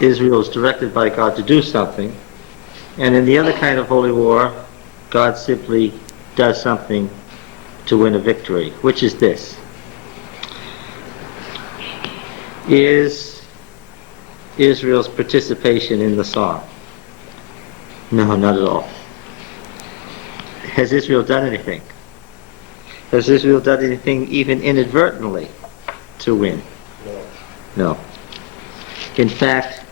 Israel is directed by God to do something, and in the other kind of holy war, God simply does something to win a victory. Which is this? Is Israel's participation in the song? No, not at all. Has Israel done anything? Has Israel done anything even inadvertently to win? No. In fact,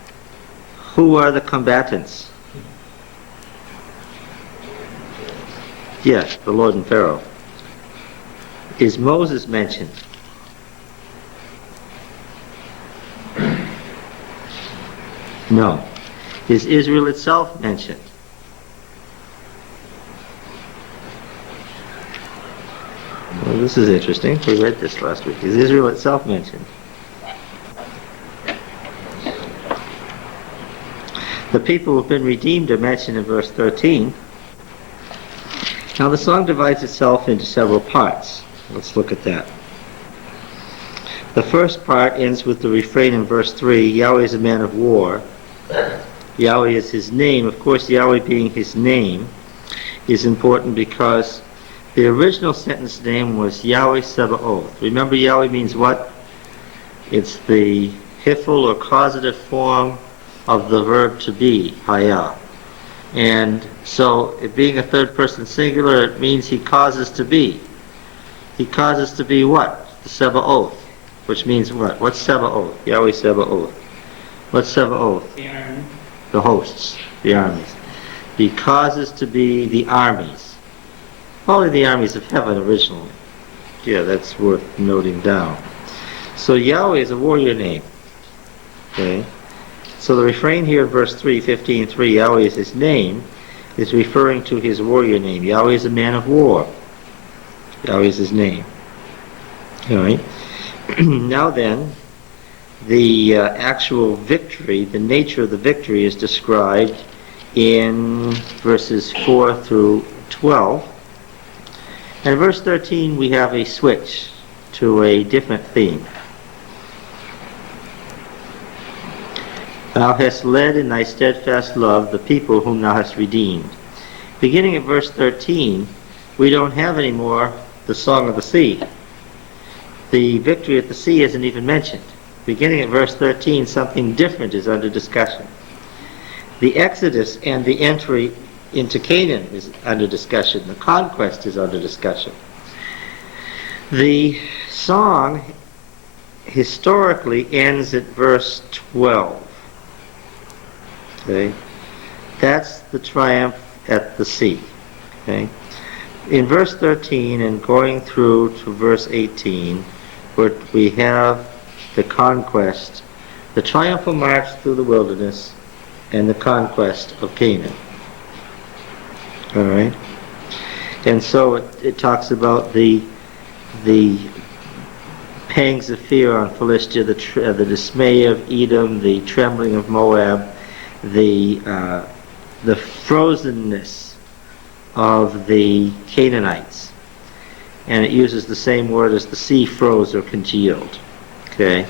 who are the combatants? Yes, the Lord and Pharaoh. Is Moses mentioned? No. Is Israel itself mentioned? Well, this is interesting. We read this last week. Is Israel itself mentioned? The people who have been redeemed are mentioned in verse 13. Now the song divides itself into several parts. Let's look at that. The first part ends with the refrain in verse 3, Yahweh is a man of war. Yahweh is his name. Of course, Yahweh being his name is important because the original sentence name was Yahweh Sabaoth. Remember, Yahweh means what? It's the hifl or causative form of the verb to be, haya. And so, it being a third person singular, it means he causes to be. He causes to be what? The Sabaoth. Which means what? What's Sabaoth? Yahweh Sabaoth. What's Sabaoth? The army. The hosts, the armies. He causes to be the armies. Probably the armies of heaven originally. Yeah, that's worth noting down. So Yahweh is a warrior name. Okay? So the refrain here in verse 3, 15:3, Yahweh is his name, is referring to his warrior name. Yahweh is a man of war. Yahweh is his name. Alright? Now then, the actual victory, the nature of the victory is described in verses 4 through 12. And in verse 13 we have a switch to a different theme. Thou hast led in thy steadfast love the people whom thou hast redeemed. Beginning at verse 13, we don't have anymore the song of the sea. The victory at the sea isn't even mentioned. Beginning at verse 13, something different is under discussion. The Exodus and the entry into Canaan is under discussion. The conquest is under discussion. The song historically ends at verse 12. Okay? That's the triumph at the sea. Okay? In verse 13 and going through to verse 18, where we have the conquest, the triumphal march through the wilderness, and the conquest of Canaan. All right? And so it talks about the pangs of fear on Philistia, the dismay of Edom, the trembling of Moab, the frozenness of the Canaanites. And it uses the same word as the sea froze or congealed. Okay?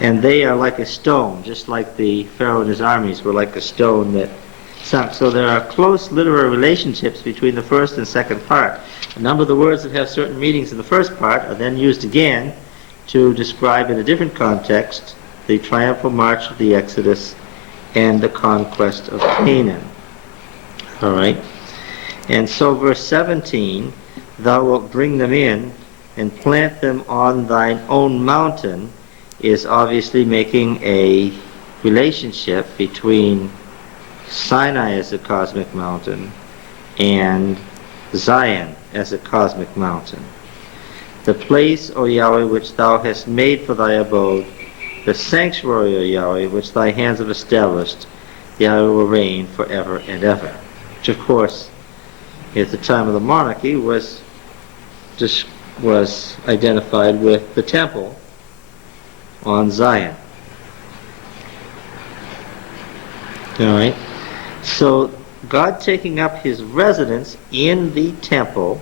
And they are like a stone, just like the Pharaoh and his armies were like a stone that sunk. So there are close literary relationships between the first and second part. A number of the words that have certain meanings in the first part are then used again to describe in a different context the triumphal march of the Exodus and the conquest of Canaan. All right? And so verse 17, thou wilt bring them in and plant them on thine own mountain, is obviously making a relationship between Sinai as a cosmic mountain and Zion as a cosmic mountain. The place, O Yahweh, which thou hast made for thy abode, the sanctuary, O Yahweh, which thy hands have established, Yahweh will reign forever and ever. Which, of course, at the time of the monarchy was identified with the temple on Zion. All right? So God taking up his residence in the temple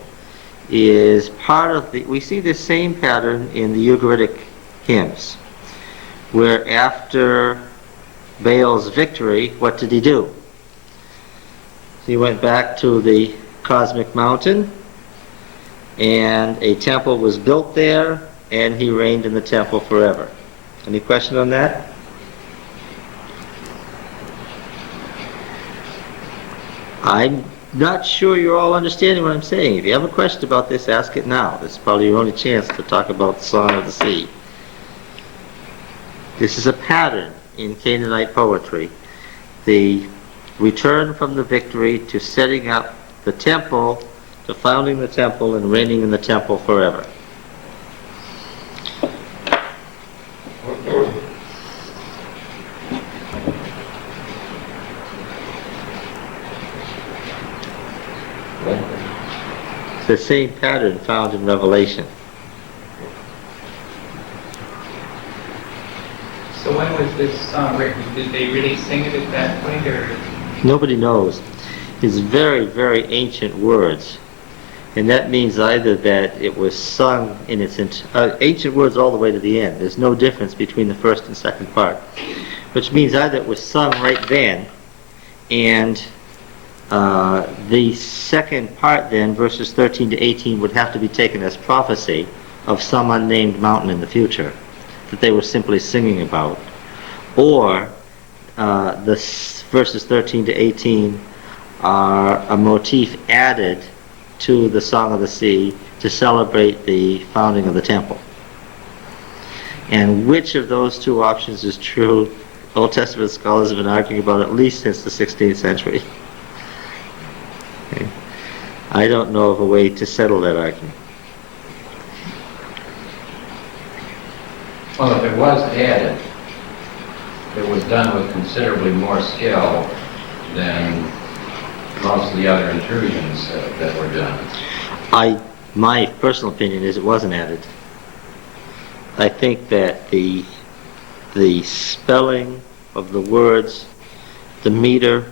is part of the... We see this same pattern in the Ugaritic hymns, where after Baal's victory, what did he do? He went back to the cosmic mountain, and a temple was built there, and he reigned in the temple forever. Any question on that? I'm not sure you're all understanding what I'm saying. If you have a question about this, ask it now. This is probably your only chance to talk about the Song of the Sea. This is a pattern in Canaanite poetry. The return from the victory to setting up the temple, to founding the temple and reigning in the temple forever. It's the same pattern found in Revelation. So when was this song written? Did they really sing it at that point, or? Nobody knows. It's very, very ancient words. And that means either that it was sung in its ancient words all the way to the end. There's no difference between the first and second part. Which means either it was sung right then, and the second part then, verses 13 to 18, would have to be taken as prophecy of some unnamed mountain in the future that they were simply singing about. Or the verses 13 to 18 are a motif added to the Song of the Sea to celebrate the founding of the temple. And which of those two options is true, Old Testament scholars have been arguing about at least since the 16th century. Okay. I don't know of a way to settle that argument. Well, if it was added, it was done with considerably more skill than most of the other intrusions that were done. My personal opinion is it wasn't added. I think that the spelling of the words, the meter,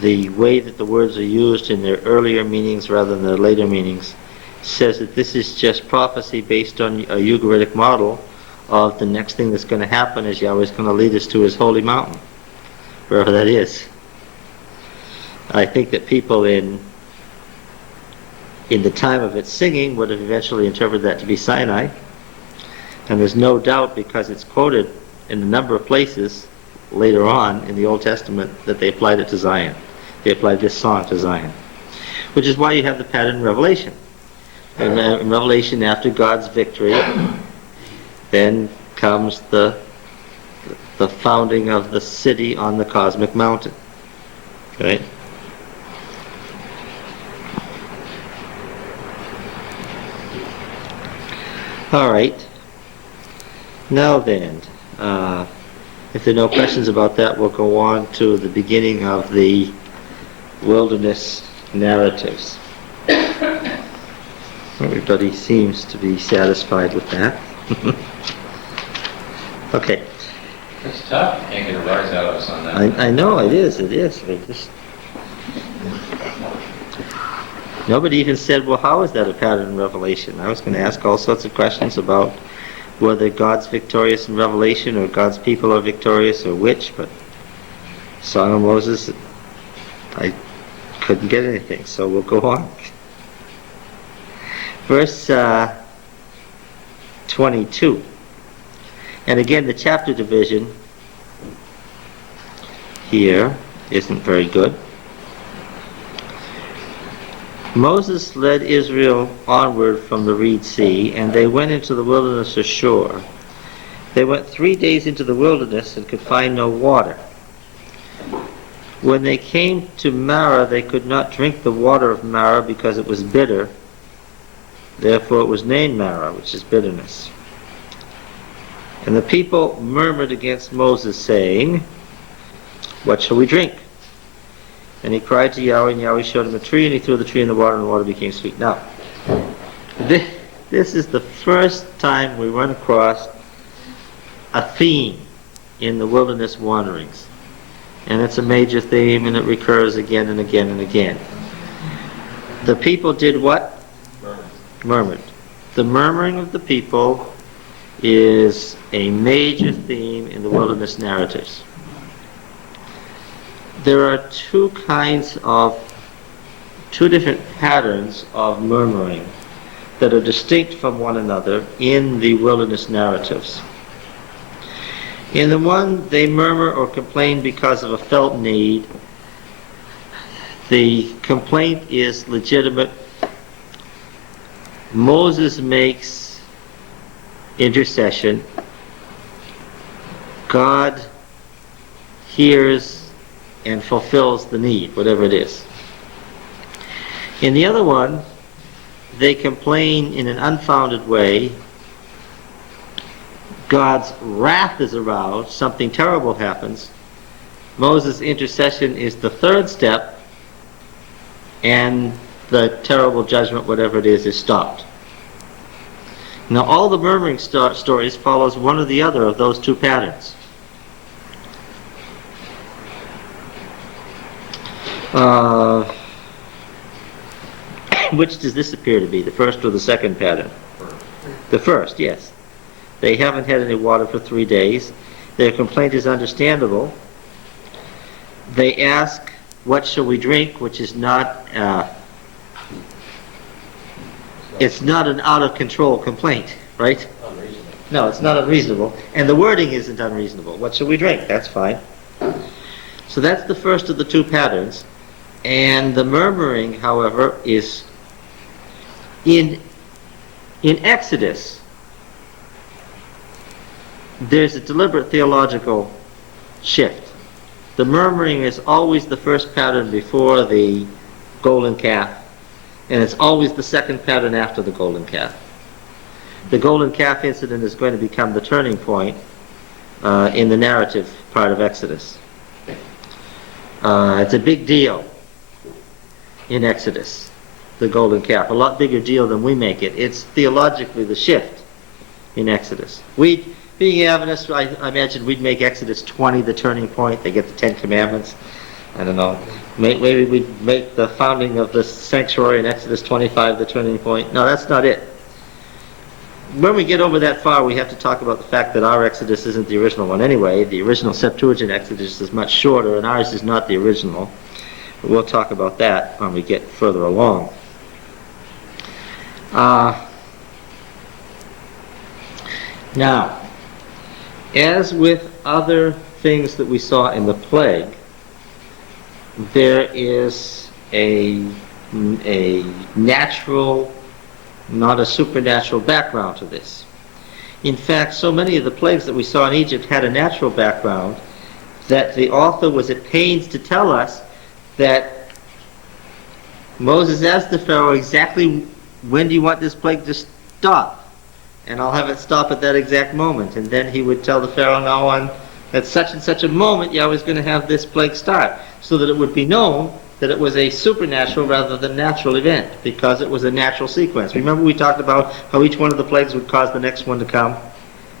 the way that the words are used in their earlier meanings rather than their later meanings, says that this is just prophecy based on a Ugaritic model of the next thing that's going to happen is Yahweh's going to lead us to his holy mountain, wherever that is. I think that people in the time of its singing would have eventually interpreted that to be Sinai, and there's no doubt, because it's quoted in a number of places later on in the Old Testament, that they applied it to Zion. They applied this song to Zion, which is why you have the pattern in Revelation. In Revelation, after God's victory, then comes the founding of the city on the cosmic mountain. Okay? All right. Now then, if there are no questions about that, we'll go on to the beginning of the wilderness narratives. Everybody seems to be satisfied with that. Okay. It's tough taking a rise out of us on that. I know, it is. Nobody even said, well, how is that a pattern in Revelation? I was going to ask all sorts of questions about whether God's victorious in Revelation or God's people are victorious or which, but Song of Moses, I couldn't get anything, so we'll go on. Verse 22. And again, the chapter division here isn't very good. Moses led Israel onward from the Reed Sea, and they went into the wilderness ashore. They went 3 days into the wilderness and could find no water. When they came to Marah, they could not drink the water of Marah because it was bitter. Therefore it was named Marah, which is bitterness. And the people murmured against Moses, saying, what shall we drink? And he cried to Yahweh, and Yahweh showed him a tree, and he threw the tree in the water, and the water became sweet. Now, this is the first time we run across a theme in the wilderness wanderings. And it's a major theme, and it recurs again and again and again. The people did what? Murmured. The murmuring of the people is a major theme in the wilderness narratives. there are two different patterns of murmuring that are distinct from one another in the wilderness narratives. In the one, they murmur or complain because of a felt need. The complaint is legitimate. Moses makes intercession. God hears and fulfills the need, whatever it is. In the other one, they complain in an unfounded way. God's wrath is aroused, something terrible happens. Moses' intercession is the third step, and the terrible judgment, whatever it is stopped. Now, all the murmuring stories follows one or the other of those two patterns. Which does this appear to be, the first or the second pattern? The first, yes. They haven't had any water for 3 days. Their complaint is understandable. They ask, what shall we drink, which is not, it's not an out-of-control complaint, right? Unreasonable. No, it's not unreasonable. And the wording isn't unreasonable. What shall we drink? That's fine. So that's the first of the two patterns. And the murmuring, however, is in Exodus. There's a deliberate theological shift. The murmuring is always the first pattern before the golden calf, and it's always the second pattern after the golden calf. The golden calf incident is going to become the turning point in the narrative part of Exodus. It's a big deal in Exodus, the golden calf, a lot bigger deal than we make it. It's theologically the shift in Exodus. Being Adventists, I imagine we'd make Exodus 20 the turning point. They get the 10 Commandments. I don't know. Maybe we'd make the founding of the sanctuary in Exodus 25 the turning point. No, that's not it. When we get over that far, we have to talk about the fact that our Exodus isn't the original one anyway. The original Septuagint Exodus is much shorter, and ours is not the original. But we'll talk about that when we get further along. Now, as with other things that we saw in the plague, there is a natural, not a supernatural background to this. In fact, so many of the plagues that we saw in Egypt had a natural background that the author was at pains to tell us that Moses asked the Pharaoh exactly when do you want this plague to stop? And I'll have it stop at that exact moment. And then he would tell the Pharaoh, now at such and such a moment, Yahweh's going to have this plague start, so that it would be known that it was a supernatural rather than natural event, because it was a natural sequence. Remember we talked about how each one of the plagues would cause the next one to come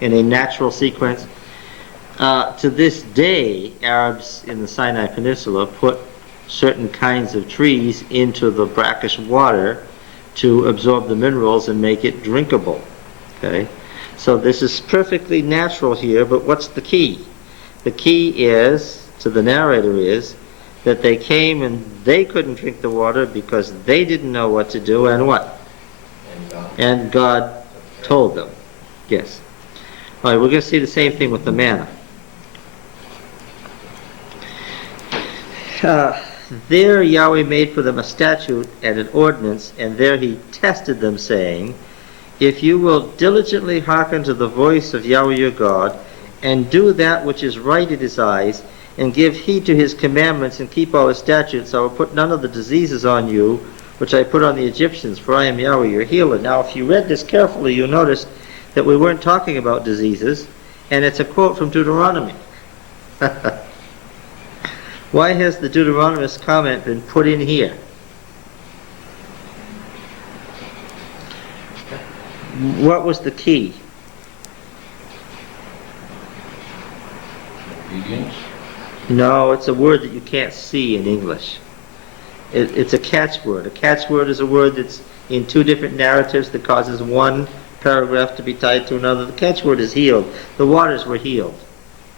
in a natural sequence? To this day, Arabs in the Sinai Peninsula put certain kinds of trees into the brackish water to absorb the minerals and make it drinkable. Okay, so this is perfectly natural here, but what's the key? The key is, to the narrator, is that they came and they couldn't drink the water because they didn't know what to do, and what? And God told them. Yes. All right, we're going to see the same thing with the manna. There Yahweh made for them a statute and an ordinance, and there he tested them, saying, if you will diligently hearken to the voice of Yahweh your God, and do that which is right in his eyes, and give heed to his commandments, and keep all his statutes, I will put none of the diseases on you, which I put on the Egyptians, for I am Yahweh your healer. Now, if you read this carefully, you'll notice that we weren't talking about diseases, and it's a quote from Deuteronomy. Why has the Deuteronomist comment been put in here? What was the key? Obedience? No, it's a word that you can't see in English. It's a catchword. A catchword is a word that's in two different narratives that causes one paragraph to be tied to another. The catchword is healed. The waters were healed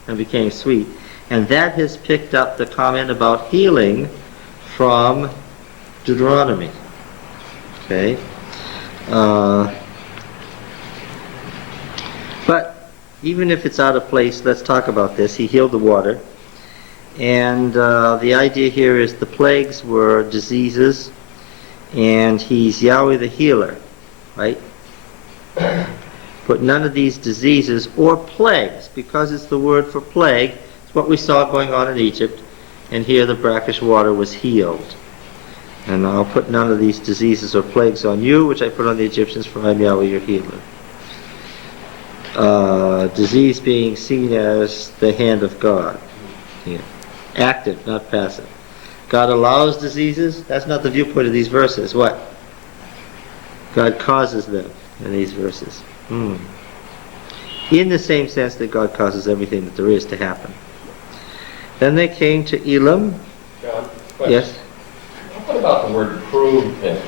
and became sweet. And that has picked up the comment about healing from Deuteronomy. Okay? But even if it's out of place, let's talk about this. He healed the water. And the idea here is the plagues were diseases, and he's Yahweh the healer, right? But none of these diseases or plagues, because it's the word for plague, it's what we saw going on in Egypt, and here the brackish water was healed. And I'll put none of these diseases or plagues on you, which I put on the Egyptians, for I am Yahweh your healer. Disease being seen as the hand of God. Yeah. Active, not passive. God allows diseases. That's not the viewpoint of these verses. What? God causes them in these verses. In the same sense that God causes everything that there is to happen. Then they came to Elam. John, question. Yes? What about the word proved them?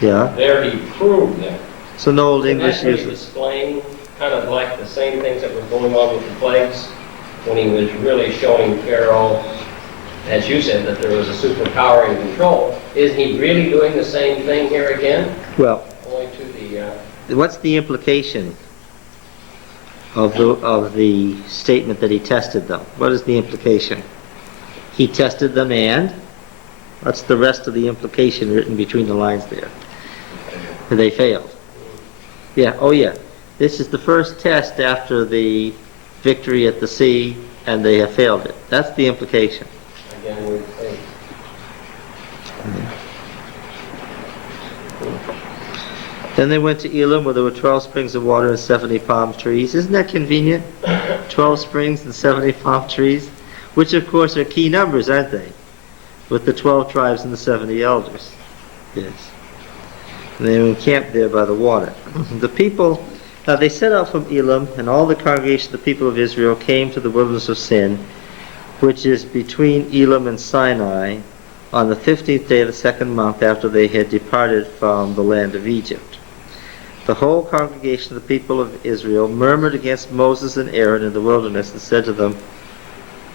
Yeah. There he proved them. So no Old Can English that really uses. explain kind of like the same things that were going on with the plagues when he was really showing Pharaoh, as you said, that there was a superpower in control? Isn't he really doing the same thing here again? Well, Only to the... what's the implication of the statement that he tested them? What is the implication? He tested them, and what's the rest of the implication written between the lines there? They failed. Yeah, oh yeah. This is the first test after the victory at the sea, and they have failed it. That's the implication. Again, we say... Then they went to Elam, where there were 12 springs of water and 70 palm trees. Isn't that convenient? 12 springs and 70 palm trees, which of course are key numbers, aren't they? With the 12 tribes and the 70 elders. Yes. And they were encamped there by the water. The people, they set out from Elam, and all the congregation of the people of Israel came to the wilderness of Sin, which is between Elam and Sinai, on the 15th day of the second month after they had departed from the land of Egypt. The whole congregation of the people of Israel murmured against Moses and Aaron in the wilderness and said to them,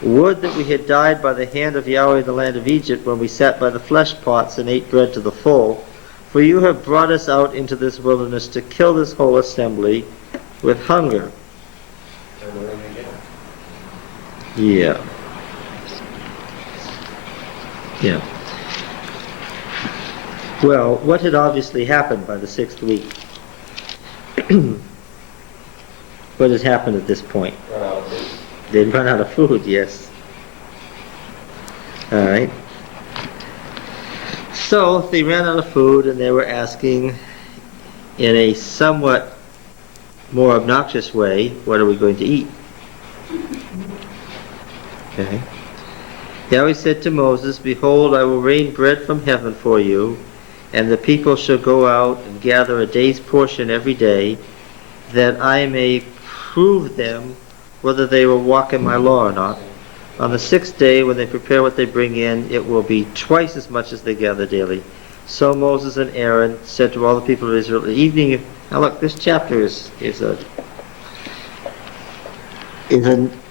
"Would that we had died by the hand of Yahweh in the land of Egypt when we sat by the flesh pots and ate bread to the full, for you have brought us out into this wilderness to kill this whole assembly with hunger." Yeah. Yeah. Well, what had obviously happened by the 6th week? What has happened at this point? Run out of food. They'd run out of food, yes. All right. So they ran out of food, and they were asking in a somewhat more obnoxious way, what are we going to eat? Okay. Yahweh said to Moses, "Behold, I will rain bread from heaven for you, and the people shall go out and gather a day's portion every day, that I may prove them whether they will walk in my law or not. On the 6th day, when they prepare what they bring in, it will be twice as much as they gather daily." So Moses and Aaron said to all the people of Israel, "The evening..." Now look, this chapter is a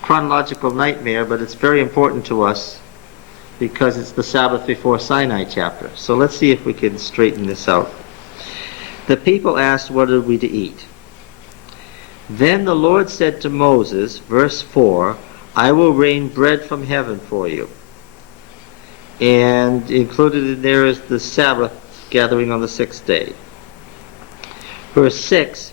chronological nightmare, but it's very important to us because it's the Sabbath before Sinai chapter. So let's see if we can straighten this out. The people asked, "What are we to eat?" Then the Lord said to Moses, verse 4, "I will rain bread from heaven for you." And included in there is the Sabbath gathering on the 6th day. Verse 6,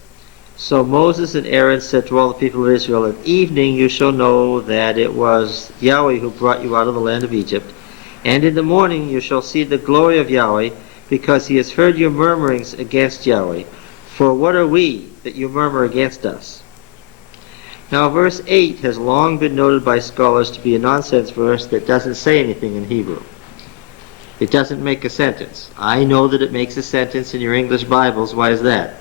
"So Moses and Aaron said to all the people of Israel, at evening you shall know that it was Yahweh who brought you out of the land of Egypt. And in the morning you shall see the glory of Yahweh, because he has heard your murmurings against Yahweh. For what are we that you murmur against us?" Now verse 8 has long been noted by scholars to be a nonsense verse that doesn't say anything in Hebrew. It doesn't make a sentence. I know that it makes a sentence in your English Bibles. Why is that?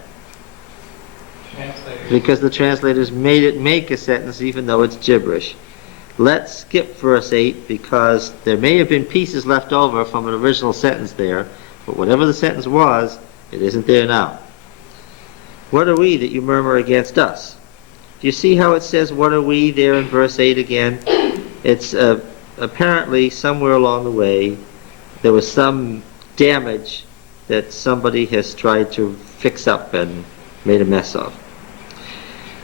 Translators. Because the translators made it make a sentence even though it's gibberish. Let's skip verse 8 because there may have been pieces left over from an original sentence there, but whatever the sentence was, it isn't there now. What are we that you murmur against us? Do you see how it says, "What are we" there in verse 8 again? It's apparently somewhere along the way there was some damage that somebody has tried to fix up and made a mess of.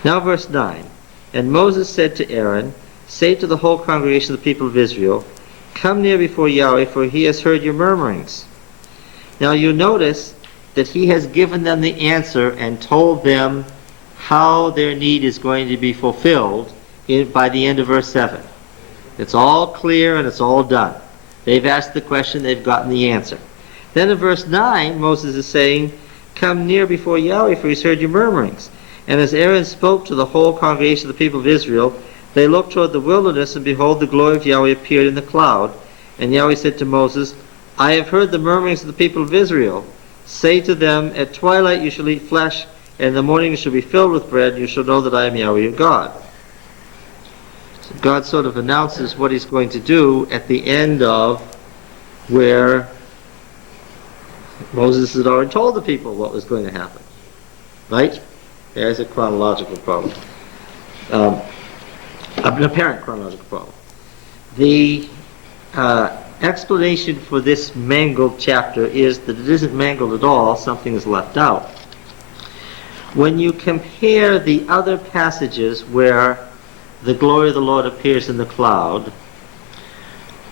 Now verse 9. And Moses said to Aaron, say to the whole congregation of the people of Israel, come near before Yahweh, for he has heard your murmurings. Now you notice that he has given them the answer and told them how their need is going to be fulfilled by the end of verse 7. It's all clear and it's all done. They've asked the question, they've gotten the answer. Then in verse 9, Moses is saying, come near before Yahweh, for he's heard your murmurings. And as Aaron spoke to the whole congregation of the people of Israel, they looked toward the wilderness, and behold, the glory of Yahweh appeared in the cloud. And Yahweh said to Moses, I have heard the murmurings of the people of Israel. Say to them, at twilight you shall eat flesh, and in the morning you shall be filled with bread, and you shall know that I am Yahweh your God. So God sort of announces what he's going to do at the end of where Moses had already told the people what was going to happen. Right? There's a chronological problem. An apparent chronological problem. The explanation for this mangled chapter is that it isn't mangled at all, something is left out. When you compare the other passages where the glory of the Lord appears in the cloud,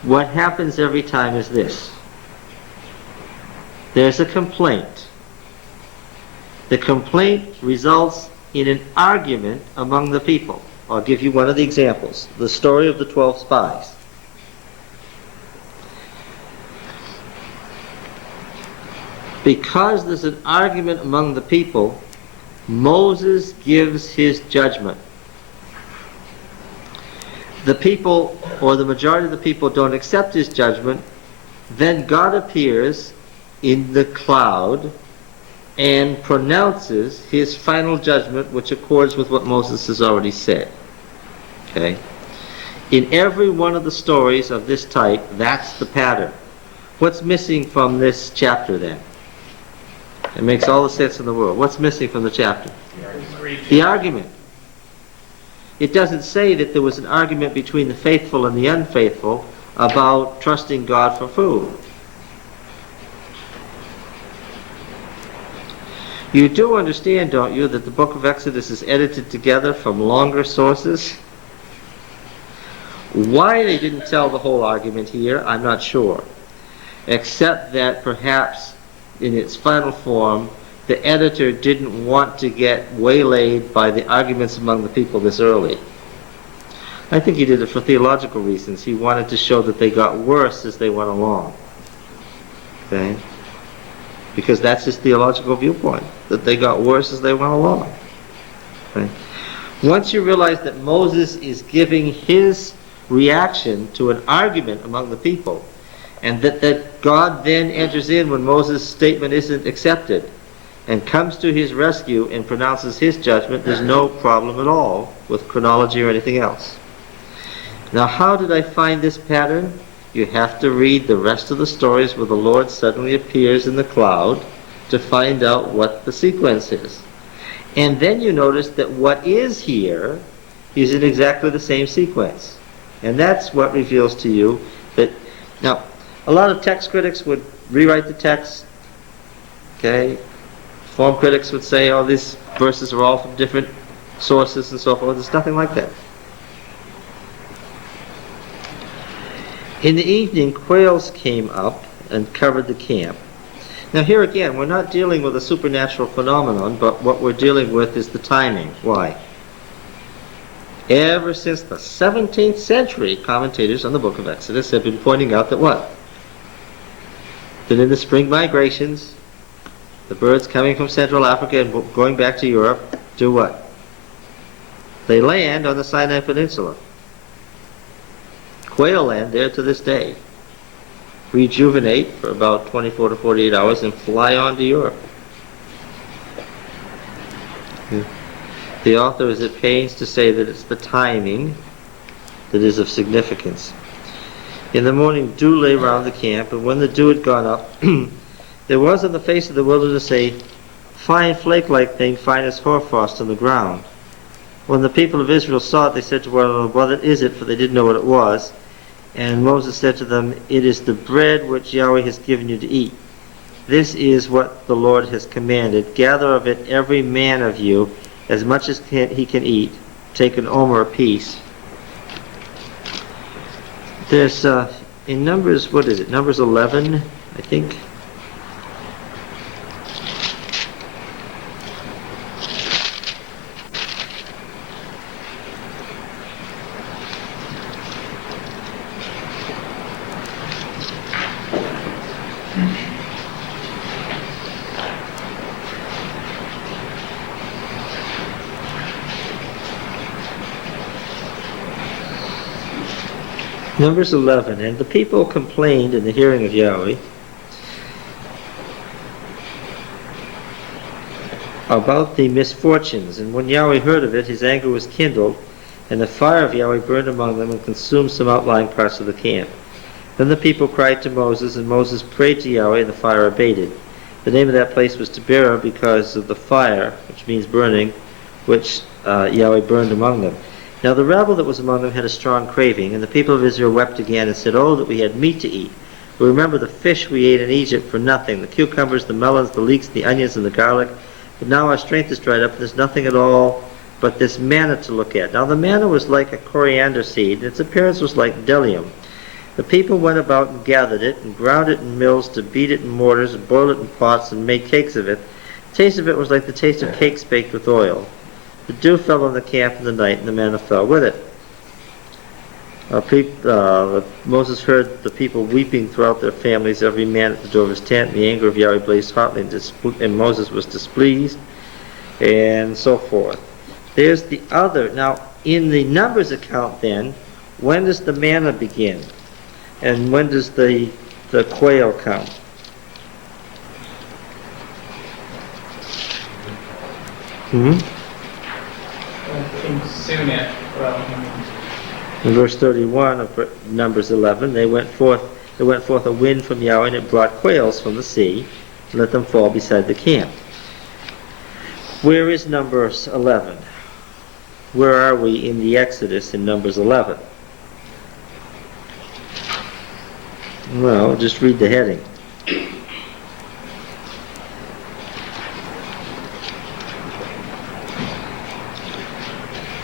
what happens every time is this. There's a complaint. The complaint results in an argument among the people. I'll give you one of the examples. The story of the 12 spies. Because there's an argument among the people, Moses gives his judgment. The people, or the majority of the people, don't accept his judgment. Then God appears in the cloud and pronounces his final judgment, which accords with what Moses has already said. Okay? In every one of the stories of this type, that's the pattern. What's missing from this chapter then? It makes all the sense in the world. What's missing from the chapter? The argument. It doesn't say that there was an argument between the faithful and the unfaithful about trusting God for food. You do understand, don't you, that the book of Exodus is edited together from longer sources? Why they didn't tell the whole argument here, I'm not sure. Except that perhaps in its final form, the editor didn't want to get waylaid by the arguments among the people this early. I think he did it for theological reasons. He wanted to show that they got worse as they went along. Okay? Because that's his theological viewpoint, that they got worse as they went along. Okay? Once you realize that Moses is giving his reaction to an argument among the people, and that God then enters in when Moses' statement isn't accepted, and comes to his rescue and pronounces his judgment, there's no problem at all with chronology or anything else. Now, how did I find this pattern? You have to read the rest of the stories where the Lord suddenly appears in the cloud to find out what the sequence is. And then you notice that what is here is in exactly the same sequence. And that's what reveals to you that... Now, a lot of text critics would rewrite the text. Okay? Form critics would say, oh, these verses are all from different sources and so forth. There's nothing like that. In the evening, quails came up and covered the camp. Now here again, we're not dealing with a supernatural phenomenon, but what we're dealing with is the timing. Why? Ever since the 17th century, commentators on the book of Exodus have been pointing out that what? That in the spring migrations, the birds coming from Central Africa and going back to Europe do what? They land on the Sinai Peninsula. Quail land there to this day. Rejuvenate for about 24 to 48 hours and fly on to Europe. The author is at pains to say that it's the timing that is of significance. In the morning, dew lay round the camp, and when the dew had gone up, there was on the face of the wilderness a fine flake-like thing, fine as hoarfrost on the ground. When the people of Israel saw it, they said to one another, "What is it?" For they didn't know what it was. And Moses said to them, "It is the bread which Yahweh has given you to eat. This is what the Lord has commanded. Gather of it every man of you as much as he can eat. Take an omer apiece." There's, in Numbers, what is it? Numbers 11, I think. Numbers 11, and the people complained in the hearing of Yahweh about the misfortunes. And when Yahweh heard of it, his anger was kindled, and the fire of Yahweh burned among them and consumed some outlying parts of the camp. Then the people cried to Moses, and Moses prayed to Yahweh, and the fire abated. The name of that place was Taberah because of the fire, which means burning, which Yahweh burned among them. Now the rabble that was among them had a strong craving, and the people of Israel wept again and said, "Oh, that we had meat to eat. We remember the fish we ate in Egypt for nothing, the cucumbers, the melons, the leeks, the onions, and the garlic. But now our strength is dried up, and there's nothing at all but this manna to look at." Now the manna was like a coriander seed, and its appearance was like bdellium. The people went about and gathered it, and ground it in mills to beat it in mortars, and boiled it in pots, and made cakes of it. The taste of it was like the taste of cakes baked with oil. The dew fell on the camp in the night, and the manna fell with it. Moses heard the people weeping throughout their families, every man at the door of his tent. The anger of Yahweh blazed hotly, and Moses was displeased, and so forth. There's the other. Now, in the Numbers account then, when does the manna begin? And when does the quail come? Soon after, well, In verse 31 of Numbers 11, there went forth a wind from Yahweh, and it brought quails from the sea, and let them fall beside the camp. Where is Numbers 11? Where are we in the Exodus in Numbers 11? Well, just read the heading.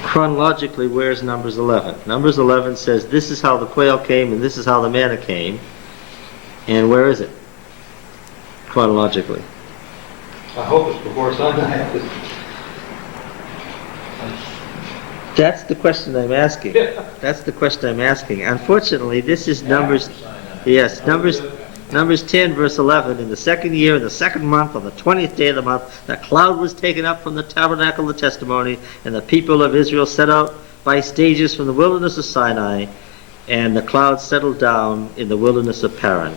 Chronologically, where's Numbers 11? Numbers 11 says this is how the quail came and this is how the manna came. And where is it? Chronologically. I hope it's before Sinai. That's the question I'm asking. That's the question I'm asking. Unfortunately, this is Numbers. Yes, Numbers 10, verse 11. In the second year, in the second month, on the 20th day of the month, the cloud was taken up from the tabernacle of the testimony, and the people of Israel set out by stages from the wilderness of Sinai, and the cloud settled down in the wilderness of Paran.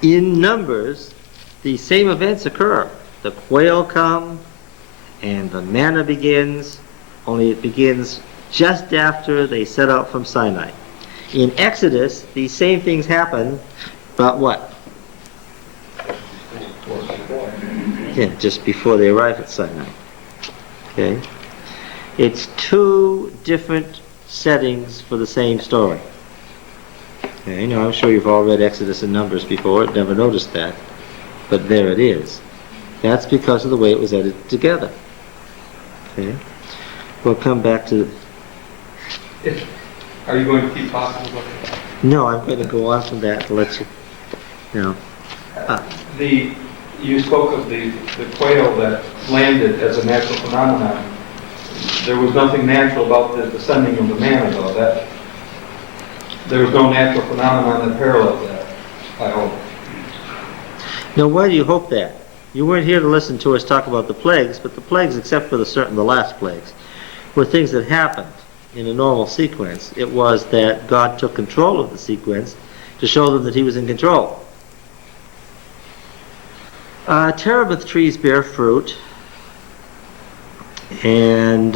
In Numbers, the same events occur. The quail come, and the manna begins, only it begins just after they set out from Sinai. In Exodus, these same things happen, but what? Yeah, just before they arrive at Sinai. Okay? It's two different settings for the same story. Okay, now I'm sure you've all read Exodus and Numbers before, never noticed that, but there it is. That's because of the way it was edited together. Okay? We'll come back to... Are you going to keep talking about that? No, I'm going to go on from that to let you know. You spoke of the quail that landed as a natural phenomenon. There was nothing natural about the descending of the manna, though. There was no natural phenomenon that paralleled that, I hope. Now, why do you hope that? You weren't here to listen to us talk about the plagues, but the plagues, except for the last plagues, were things that happened in a normal sequence. It was that God took control of the sequence to show them that he was in control. Terebinth trees bear fruit, and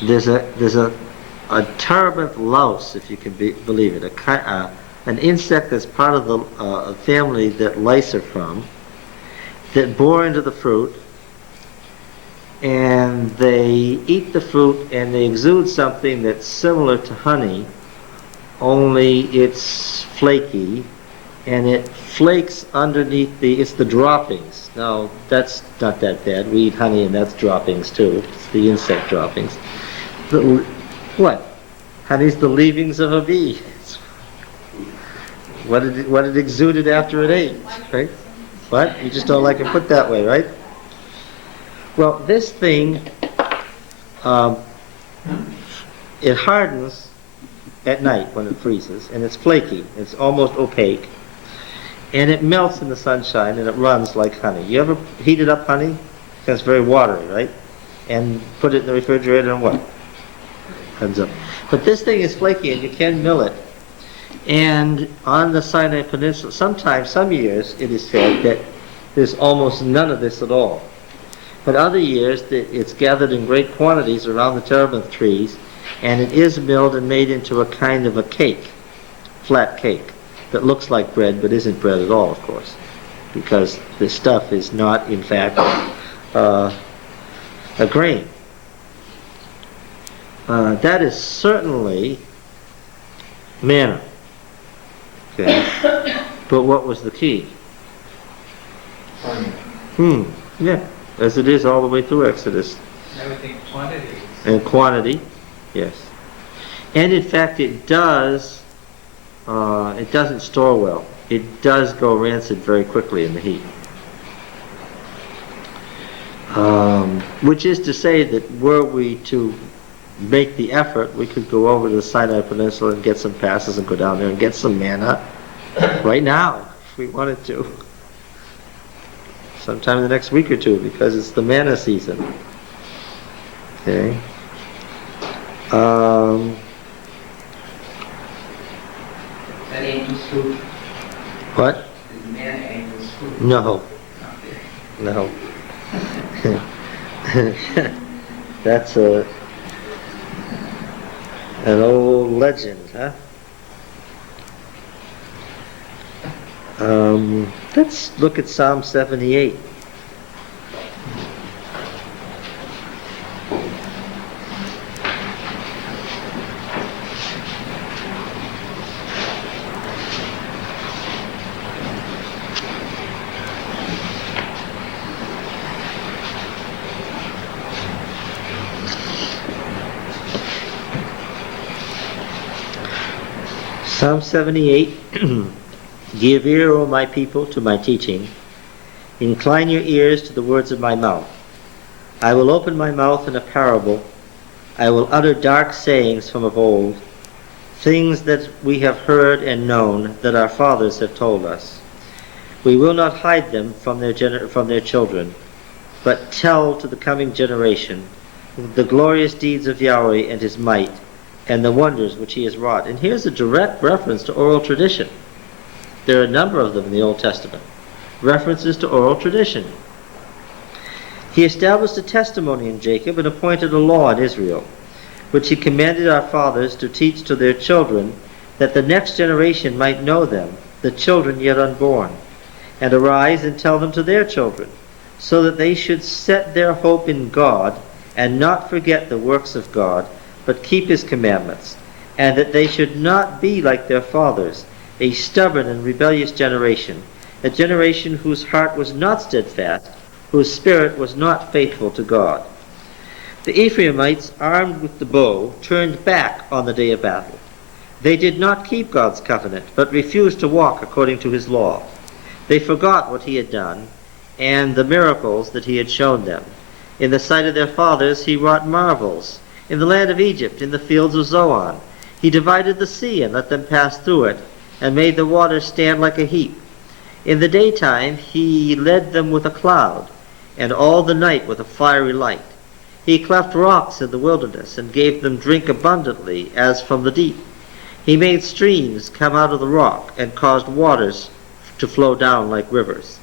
there's a terebinth louse, if you can believe it, an insect that's part of the family that lice are from, that bore into the fruit, and they eat the fruit and they exude something that's similar to honey, only it's flaky, and it flakes underneath it's the droppings. Now, that's not that bad. We eat honey and that's droppings too. It's the insect droppings. What? Honey's the leavings of a bee. What it exuded after it ate, right? What? You just don't like it put that way, right? Well, this thing, it hardens at night when it freezes, and it's flaky. It's almost opaque, and it melts in the sunshine, and it runs like honey. You ever heated up honey? It's very watery, right? And put it in the refrigerator, and what? Comes up. But this thing is flaky, and you can mill it. And on the Sinai Peninsula, sometimes, some years, it is said that there's almost none of this at all. But other years, it's gathered in great quantities around the terebinth trees, and it is milled and made into a kind of a cake, flat cake, that looks like bread but isn't bread at all, of course, because the stuff is not, in fact, a grain. That is certainly manna. Okay. But what was the key? Yeah, as it is all the way through Exodus. I would think quantity. And quantity, yes. And in fact, it doesn't store well. It does go rancid very quickly in the heat. Which is to say that were we to make the effort, we could go over to the Sinai Peninsula and get some passes and go down there and get some manna right now, if we wanted to. Sometime in the next week or two, because it's the manna season. Okay. That angel's food. What? Is manna angel's food? No. No. That's an old legend, huh? Let's look at Psalm 78. Psalm 78. Give ear, O my people, to my teaching. Incline your ears to the words of my mouth. I will open my mouth in a parable. I will utter dark sayings from of old, things that we have heard and known, that our fathers have told us. We will not hide them from their children, but tell to the coming generation the glorious deeds of Yahweh and his might, and the wonders which he has wrought. And here's a direct reference to oral tradition. There are a number of them in the Old Testament. References to oral tradition. He established a testimony in Jacob and appointed a law in Israel, which he commanded our fathers to teach to their children, that the next generation might know them, the children yet unborn, and arise and tell them to their children, so that they should set their hope in God, and not forget the works of God, but keep his commandments, and that they should not be like their fathers, a stubborn and rebellious generation, a generation whose heart was not steadfast, whose spirit was not faithful to God. The Ephraimites, armed with the bow, turned back on the day of battle. They did not keep God's covenant, but refused to walk according to his law. They forgot what he had done, and the miracles that he had shown them. In the sight of their fathers he wrought marvels. In the land of Egypt, in the fields of Zoan, he divided the sea and let them pass through it, and made the waters stand like a heap. In the daytime he led them with a cloud, and all the night with a fiery light. He cleft rocks in the wilderness, and gave them drink abundantly, as from the deep. He made streams come out of the rock, and caused waters to flow down like rivers.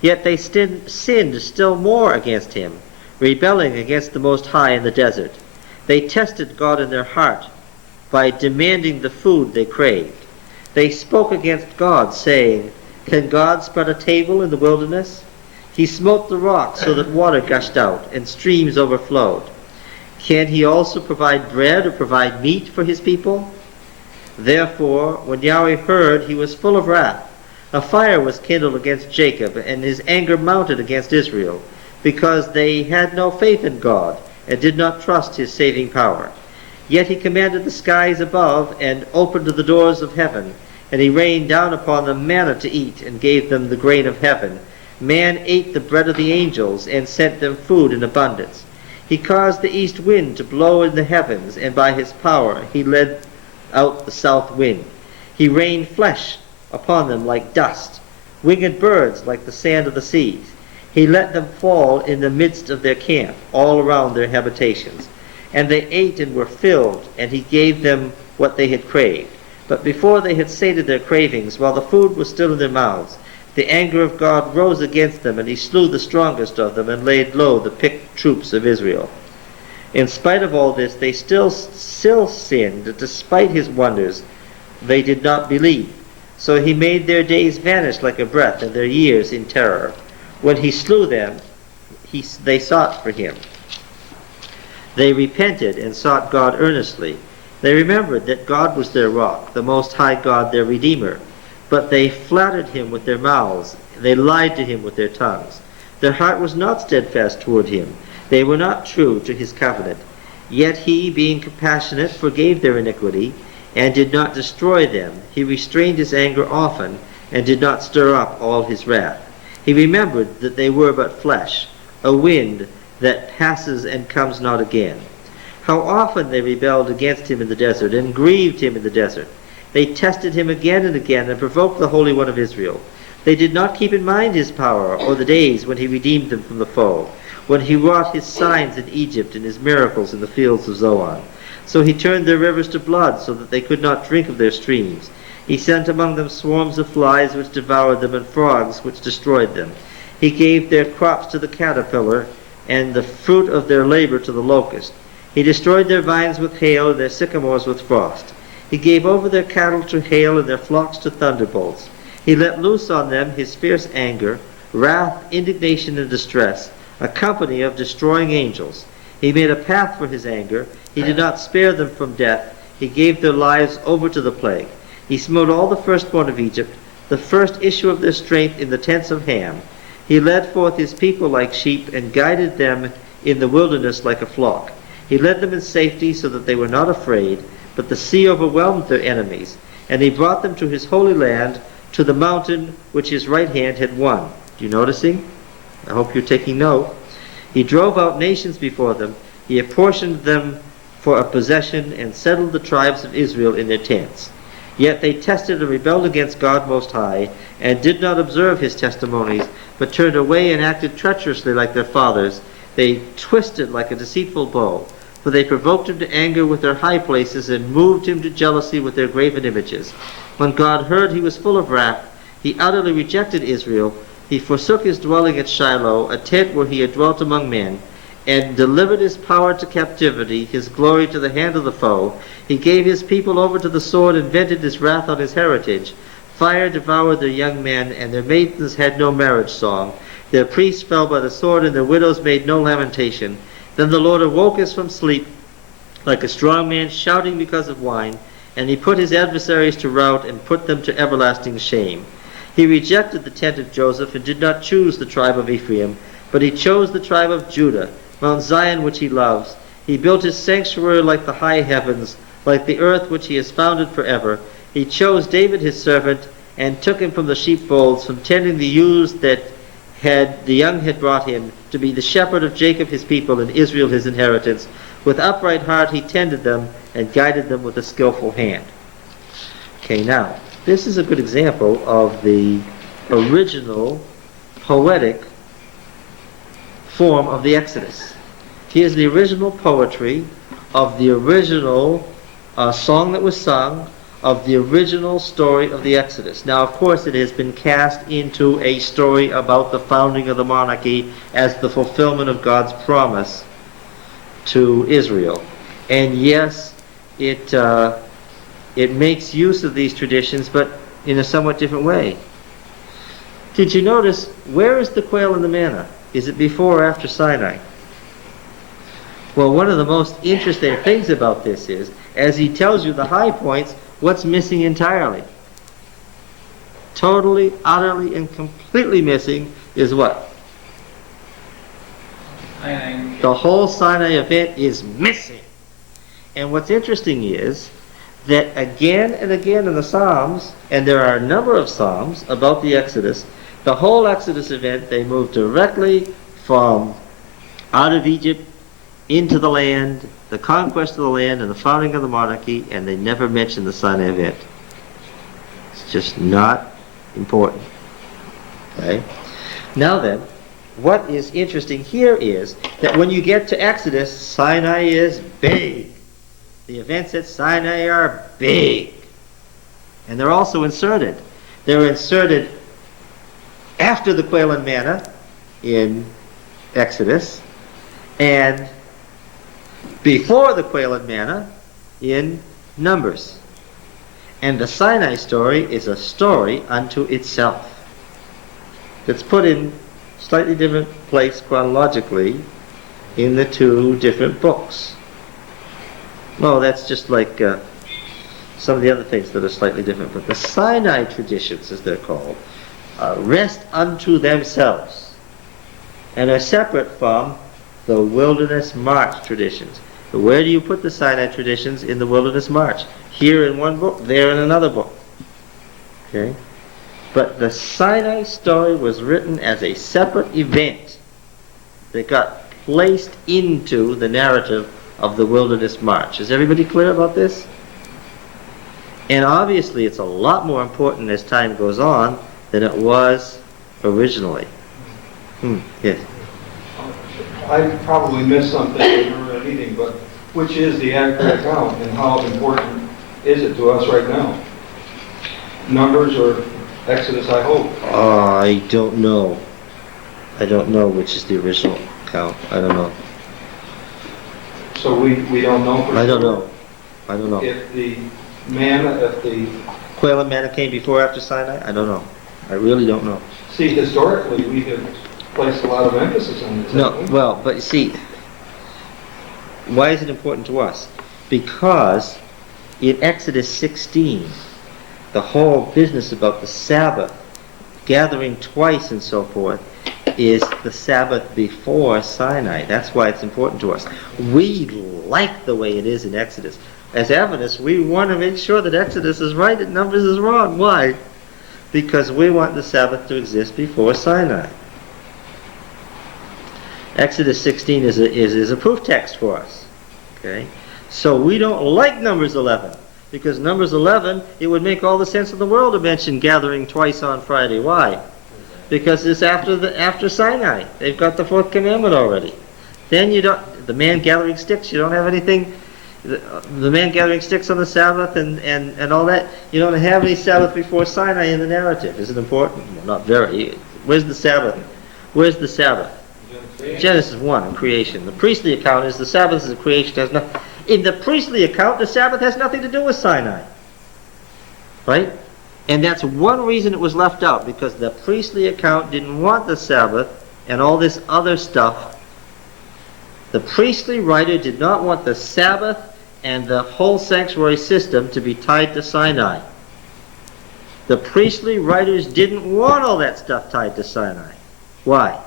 Yet they sinned still more against him, rebelling against the Most High in the desert. They tested God in their heart by demanding the food they craved. They spoke against God, saying, "Can God spread a table in the wilderness? He smote the rock so that water gushed out, and streams overflowed. Can he also provide bread or provide meat for his people?" Therefore, when Yahweh heard, he was full of wrath. A fire was kindled against Jacob, and his anger mounted against Israel, because they had no faith in God, and did not trust his saving power. Yet he commanded the skies above, and opened the doors of heaven, and he rained down upon them manna to eat, and gave them the grain of heaven. Man ate the bread of the angels, and sent them food in abundance. He caused the east wind to blow in the heavens, and by his power he led out the south wind. He rained flesh upon them like dust, winged birds like the sand of the seas. He let them fall in the midst of their camp, all around their habitations. And they ate and were filled, and he gave them what they had craved. But before they had sated their cravings, while the food was still in their mouths, the anger of God rose against them, and he slew the strongest of them, and laid low the picked troops of Israel. In spite of all this, they still sinned. Despite his wonders, they did not believe. So he made their days vanish like a breath, and their years in terror. When he slew them, they sought for him. They repented and sought God earnestly. They remembered that God was their rock, the Most High God their Redeemer. But they flattered him with their mouths. They lied to him with their tongues. Their heart was not steadfast toward him. They were not true to his covenant. Yet he, being compassionate, forgave their iniquity, and did not destroy them. He restrained his anger often, and did not stir up all his wrath. He remembered that they were but flesh, a wind that passes and comes not again. How often they rebelled against him in the desert, and grieved him in the desert. They tested him again and again, and provoked the Holy One of Israel. They did not keep in mind his power, or the days when he redeemed them from the foe, when he wrought his signs in Egypt and his miracles in the fields of Zoan. So he turned their rivers to blood, so that they could not drink of their streams. He sent among them swarms of flies which devoured them, and frogs which destroyed them. He gave their crops to the caterpillar, and the fruit of their labor to the locust. He destroyed their vines with hail, and their sycamores with frost. He gave over their cattle to hail, and their flocks to thunderbolts. He let loose on them his fierce anger, wrath, indignation, and distress, a company of destroying angels. He made a path for his anger. He did not spare them from death. He gave their lives over to the plague. He smote all the firstborn of Egypt, the first issue of their strength in the tents of Ham. He led forth his people like sheep, and guided them in the wilderness like a flock. He led them in safety, so that they were not afraid, but the sea overwhelmed their enemies. And he brought them to his holy land, to the mountain which his right hand had won. Do you noticing? I hope you're taking note. He drove out nations before them. He apportioned them for a possession, and settled the tribes of Israel in their tents. Yet they tested and rebelled against God Most High, and did not observe his testimonies, but turned away and acted treacherously like their fathers. They twisted like a deceitful bow, for they provoked him to anger with their high places, and moved him to jealousy with their graven images. When God heard, he was full of wrath. He utterly rejected Israel. He forsook his dwelling at Shiloh, a tent where he had dwelt among men, and delivered his power to captivity, his glory to the hand of the foe. He gave his people over to the sword, and vented his wrath on his heritage. Fire devoured their young men, and their maidens had no marriage song. Their priests fell by the sword, and their widows made no lamentation. Then the Lord awoke us from sleep, like a strong man shouting because of wine, and he put his adversaries to rout, and put them to everlasting shame. He rejected the tent of Joseph, and did not choose the tribe of Ephraim, but he chose the tribe of Judah, Mount Zion which he loves. He built his sanctuary like the high heavens, like the earth which he has founded forever. He chose David his servant, and took him from the sheepfolds, from tending the ewes that the young had brought him, to be the shepherd of Jacob his people, and Israel his inheritance. With upright heart he tended them, and guided them with a skillful hand. Okay, now, this is a good example of the original poetic form of the Exodus. Here's the original poetry of the original song that was sung, of the original story of the Exodus. Now, of course, it has been cast into a story about the founding of the monarchy as the fulfillment of God's promise to Israel. And yes, it it makes use of these traditions, but in a somewhat different way. Did you notice, where is the quail and the manna? Is it before or after Sinai? Well, one of the most interesting things about this is, as he tells you the high points, what's missing entirely? Totally, utterly, and completely missing is what? Sinai. The whole Sinai event is missing. And what's interesting is that again and again in the Psalms, and there are a number of Psalms about the Exodus, the whole Exodus event, they move directly from out of Egypt into the land, the conquest of the land and the founding of the monarchy, and they never mention the Sinai event. It's just not important. Okay? Now then, what is interesting here is that when you get to Exodus, Sinai is big. The events at Sinai are big. And they're also inserted. They're inserted after the quail and manna in Exodus, and before the quail and manna in Numbers. And the Sinai story is a story unto itself. It's put in slightly different place chronologically in the two different books. Well, that's just like some of the other things that are slightly different. But the Sinai traditions, as they're called, rest unto themselves and are separate from the wilderness march traditions. But where do you put the Sinai traditions in the wilderness march? Here in one book, there in another book. Okay? But the Sinai story was written as a separate event that got placed into the narrative of the wilderness march. Is everybody clear about this? And obviously it's a lot more important as time goes on than it was originally. Yes. I probably missed something in our meeting, but which is the accurate account and how important is it to us right now? Numbers or Exodus, I hope. I don't know. I don't know which is the original account. I don't know. So we don't know for sure? I don't know. I don't know. If the manna, if the... Quail and manna came before or after Sinai? I don't know. I really don't know. See, historically, we have placed a lot of emphasis on this. No, haven't we? well, but you see, why is it important to us? Because in Exodus 16, the whole business about the Sabbath, gathering twice and so forth, is the Sabbath before Sinai. That's why it's important to us. We like the way it is in Exodus. As Adventists, we want to make sure that Exodus is right and Numbers is wrong. Why? Because we want the Sabbath to exist before Sinai. Exodus 16 is a proof text for us. Okay? So we don't like Numbers 11, because Numbers 11, it would make all the sense in the world to mention gathering twice on Friday. Why? Because it's after Sinai. They've got the fourth commandment already. Then you don't, the man gathering sticks, you don't have anything, the man gathering sticks on the Sabbath and all that, you don't have any Sabbath before Sinai in the narrative. Is it important? Well, not very. Where's the Sabbath? Where's the Sabbath? Genesis 1, creation. The priestly account is the Sabbath is a creation. In the priestly account, the Sabbath has nothing to do with Sinai. Right? And that's one reason it was left out, because the priestly account didn't want the Sabbath and all this other stuff. The priestly writer did not want the Sabbath and the whole sanctuary system to be tied to Sinai. The priestly writers didn't want all that stuff tied to Sinai. Why?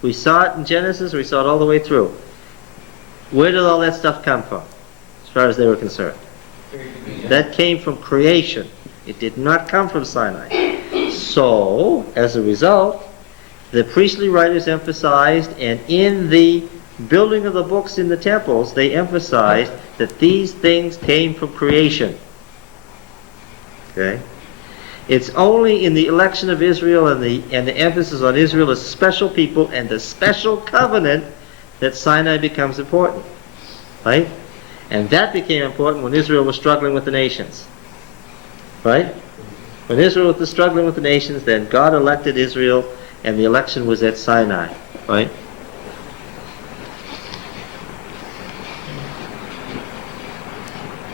We saw it in Genesis, we saw it all the way through. Where did all that stuff come from, as far as they were concerned? That came from creation. It did not come from Sinai. So, as a result, the priestly writers emphasized, and in the building of the books in the temples, they emphasized that these things came from creation. Okay? It's only in the election of Israel and the emphasis on Israel as special people and the special covenant that Sinai becomes important. Right? And that became important when Israel was struggling with the nations. Right? When Israel was struggling with the nations, then God elected Israel, and the election was at Sinai. Right?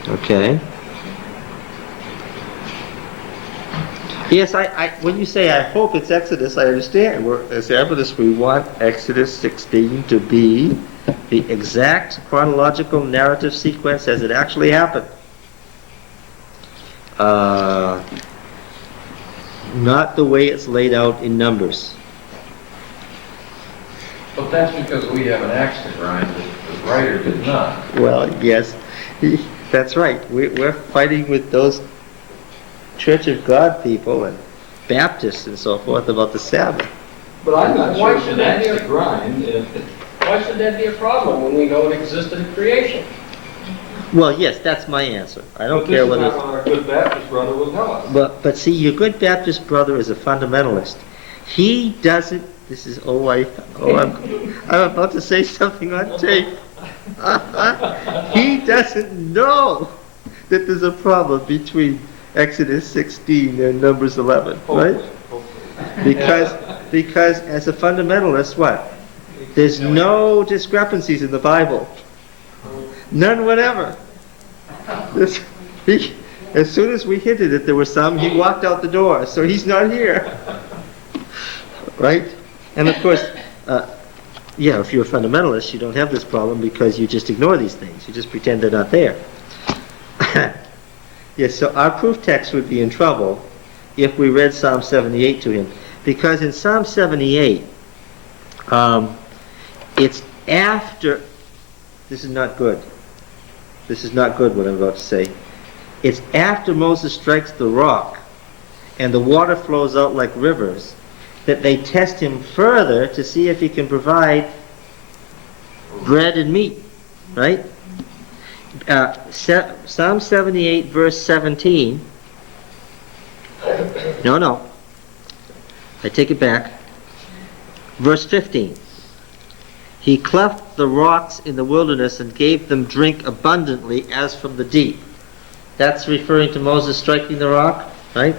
Okay. Yes, when you say I hope it's Exodus, I understand. As evidence, we want Exodus 16 to be the exact chronological narrative sequence as it actually happened. Not the way it's laid out in Numbers. But that's because we have an axe to grind that the writer did not. Well, yes, that's right. We're fighting with those Church of God people and Baptists and so forth about the Sabbath. But I'm not Why sure it's should an that axe be to grind. Why should that be a problem when we know it existed in creation? Well, yes, that's my answer. I don't care But whether. this is not what our good Baptist brother will tell us. But see, your good Baptist brother is a fundamentalist. He doesn't. This is I'm about to say something on tape. He doesn't know that there's a problem between Exodus 16 and Numbers 11, right? Hopefully. Because as a fundamentalist, what? There's no discrepancies in the Bible. None whatever. As soon as we hinted that there were some, he walked out the door. So he's not here. Right? And of course, if you're a fundamentalist, you don't have this problem because you just ignore these things. You just pretend they're not there. Yes, so our proof text would be in trouble if we read Psalm 78 to him. Because in Psalm 78, it's after, this is not good. This is not good what I'm about to say. It's after Moses strikes the rock and the water flows out like rivers that they test him further to see if he can provide bread and meat, right? Psalm 78 verse 17. No. I take it back. Verse 15. He cleft the rocks in the wilderness and gave them drink abundantly as from the deep. That's referring to Moses striking the rock, right?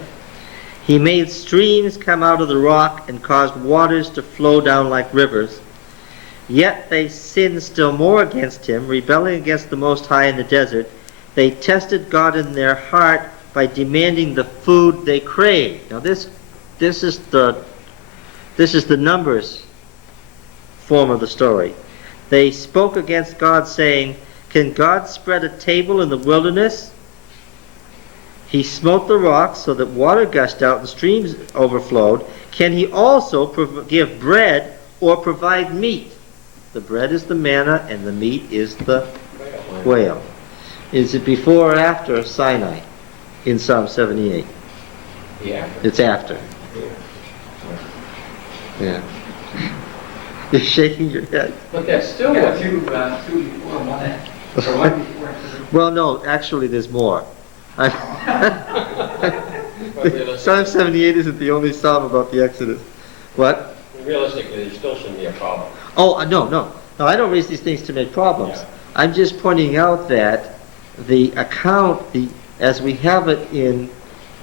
He made streams come out of the rock and caused waters to flow down like rivers. Yet they sinned still more against him, rebelling against the Most High in the desert. They tested God in their heart by demanding the food they craved. Now this is the Numbers form of the story. They spoke against God, saying, "Can God spread a table in the wilderness?" He smote the rocks so that water gushed out and streams overflowed. Can he also give bread or provide meat? The bread is the manna and the meat is the quail. Is it before or after Sinai in Psalm 78? Yeah. It's after. Yeah. You're shaking your head. But that's still Yeah, what two before, one after. Or one before. Well, no, actually there's more. Psalm 78 isn't the only psalm about the Exodus. What? realistically, there still shouldn't be a problem. Oh, no, I don't raise these things to make problems. Yeah. I'm just pointing out that the account, as we have it in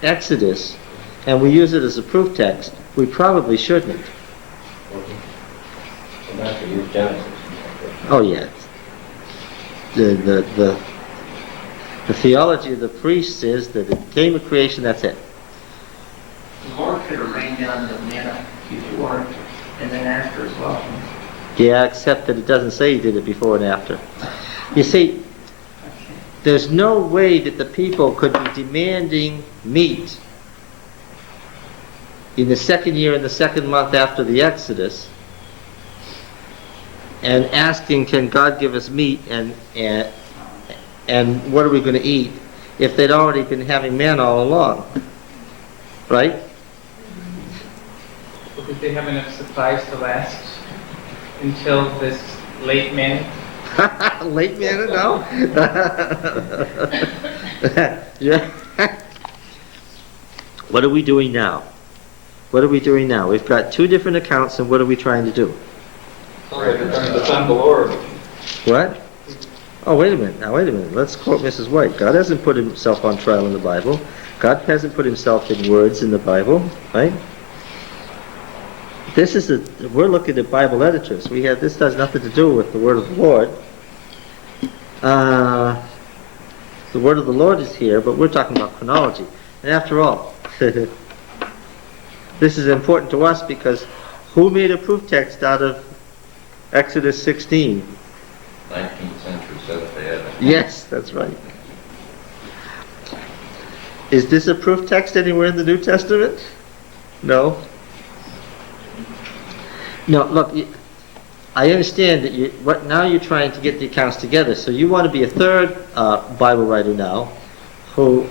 Exodus, and we use it as a proof text, we probably shouldn't. And that's to use Genesis. Oh, yeah. The theology of the priests is that it came a creation, that's it. The Lord could have rained down the manna before and then after as well. Yeah, except that it doesn't say he did it before and after. You see, there's no way that the people could be demanding meat in the second year and the second month after the Exodus and asking, can God give us meat and what are we going to eat, if they'd already been having manna all along, right? Well, did they have enough supplies to last until this late manna? Late manna, no? Yeah. What are we doing now? We've got two different accounts, and what are we trying to do? Sounds like you're trying to defend the Lord. What? Oh, wait a minute. Let's quote Mrs. White. God hasn't put himself on trial in the Bible. God hasn't put himself in words in the Bible, right? We're looking at Bible editors. This has nothing to do with the word of the Lord. The word of the Lord is here, but we're talking about chronology. And after all, This is important to us because who made a proof text out of Exodus 16? 19th century Seventh-day Adventist. Yes, that's right. Is this a proof text anywhere in the New Testament? No? No, look, I understand that now you're trying to get the accounts together, so you want to be a third Bible writer now who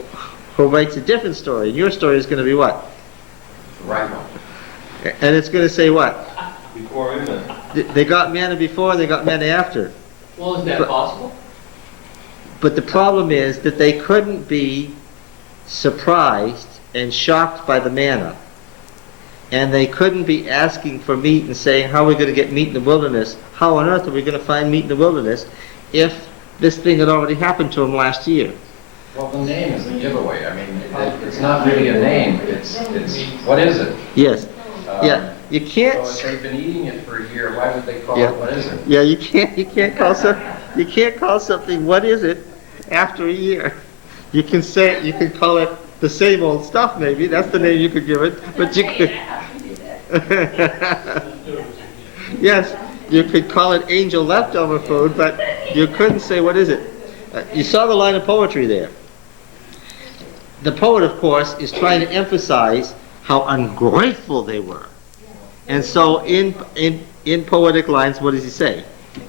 writes a different story. And your story is going to be what? The right one. And it's going to say what? Before Manna. They got manna before, they got manna after. Well, is that possible? But the problem is that they couldn't be surprised and shocked by the manna. And they couldn't be asking for meat and saying, how are we going to get meat in the wilderness? How on earth are we going to find meat in the wilderness if this thing had already happened to them last year? Well, the name is a giveaway. I mean, it's not really a name. It's what is it? Yes. Yeah. You can't. So if they've been eating it for a year, why would they call Yeah. it what is it? Yeah, you can't call something what is it after a year. You can call it the same old stuff maybe. That's the name you could give it. But you could yes, you could call it angel leftover food, but you couldn't say what is it. You saw the line of poetry there. The poet, of course, is trying to emphasize how ungrateful they were. And so in poetic lines, what does he say?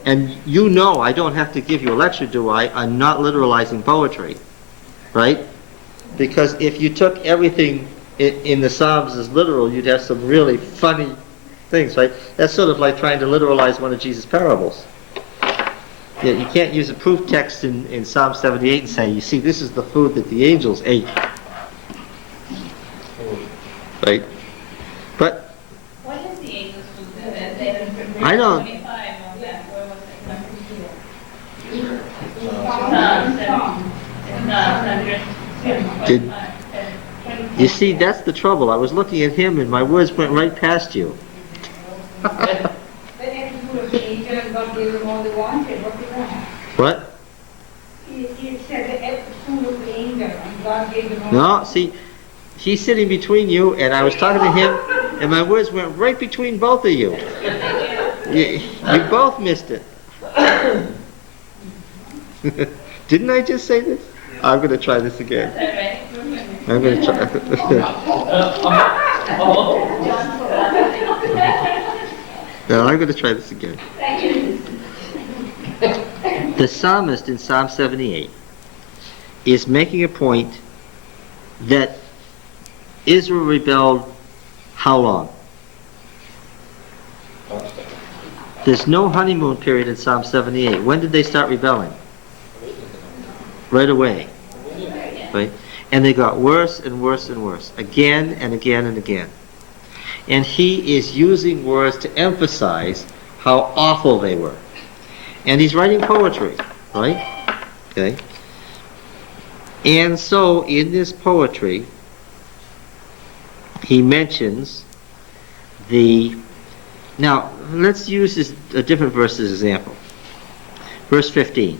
And you know I don't have to give you a lecture, do I? I'm not literalizing poetry, right? Because if you took everything in the Psalms as literal, you'd have some really funny things, right? That's sort of like trying to literalize one of Jesus' parables. Yeah, you can't use a proof text in Psalm 78 and say, you see, this is the food that the angels ate. Right? But What is the angels food? I don't- 25, no, yeah, where was it? Did- you see, that's the trouble. I was looking at him and my words went right past you. When attitude of the angel and God gave them all they wanted, what did that happen? What? He said the attitude of the angel and God gave them all. No, see, he's sitting between you and I was talking to him and my words went right between both of you. You both missed it. Didn't I just say this? I'm going to try this again. I'm going to try. No, I'm going to try this again. The psalmist in Psalm 78 is making a point that Israel rebelled how long? There's no honeymoon period in Psalm 78. When did they start rebelling? Right away. Right? And they got worse and worse and worse. Again and again and again. And he is using words to emphasize how awful they were. And he's writing poetry, right? Okay. And so in this poetry, he mentions now let's use a different verse as example. Verse 15.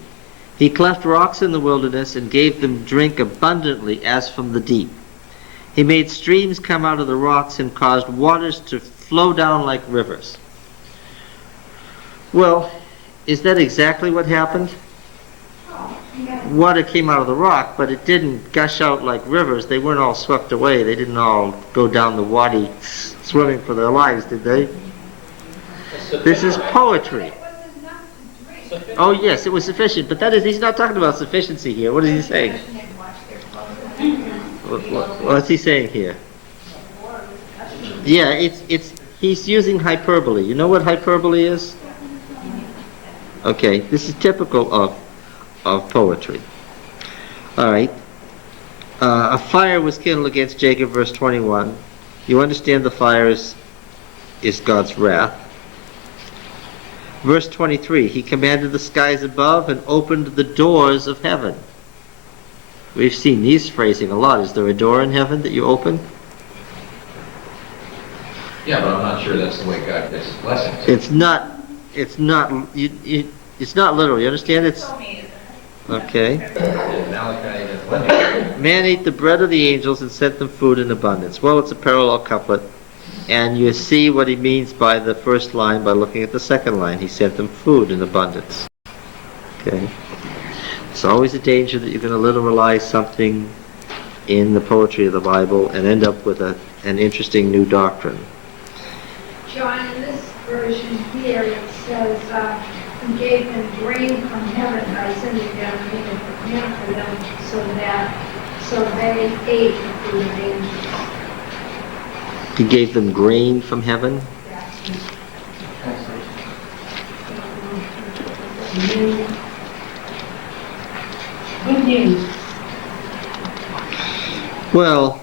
He cleft rocks in the wilderness and gave them drink abundantly as from the deep. He made streams come out of the rocks and caused waters to flow down like rivers. Well, is that exactly what happened? Water came out of the rock, but it didn't gush out like rivers. They weren't all swept away. They didn't all go down the wadi swimming for their lives, did they? This is poetry. Oh yes, it was sufficient, but he's not talking about sufficiency here. What is he saying? What's he saying here? Yeah, he's using hyperbole. You know what hyperbole is? Okay, this is typical of poetry. All right. A fire was kindled against Jacob, verse 21. You understand the fire is God's wrath. Verse 23, he commanded the skies above and opened the doors of heaven. We've seen these phrasing a lot. Is there a door in heaven that you open? Yeah, but I'm not sure that's the way God gives his blessings. It's not literal. You understand? Okay. Malachi is letting Man ate the bread of the angels and sent them food in abundance. Well, it's a parallel couplet. And you see what he means by the first line by looking at the second line. He sent them food in abundance. Okay? It's always a danger that you're going to literalize something in the poetry of the Bible and end up with an interesting new doctrine. John, in this version here, it says, "and gave them grain from heaven by sending down rain and manna for them, so they ate the food of angels." He gave them grain from heaven. Good news. Well,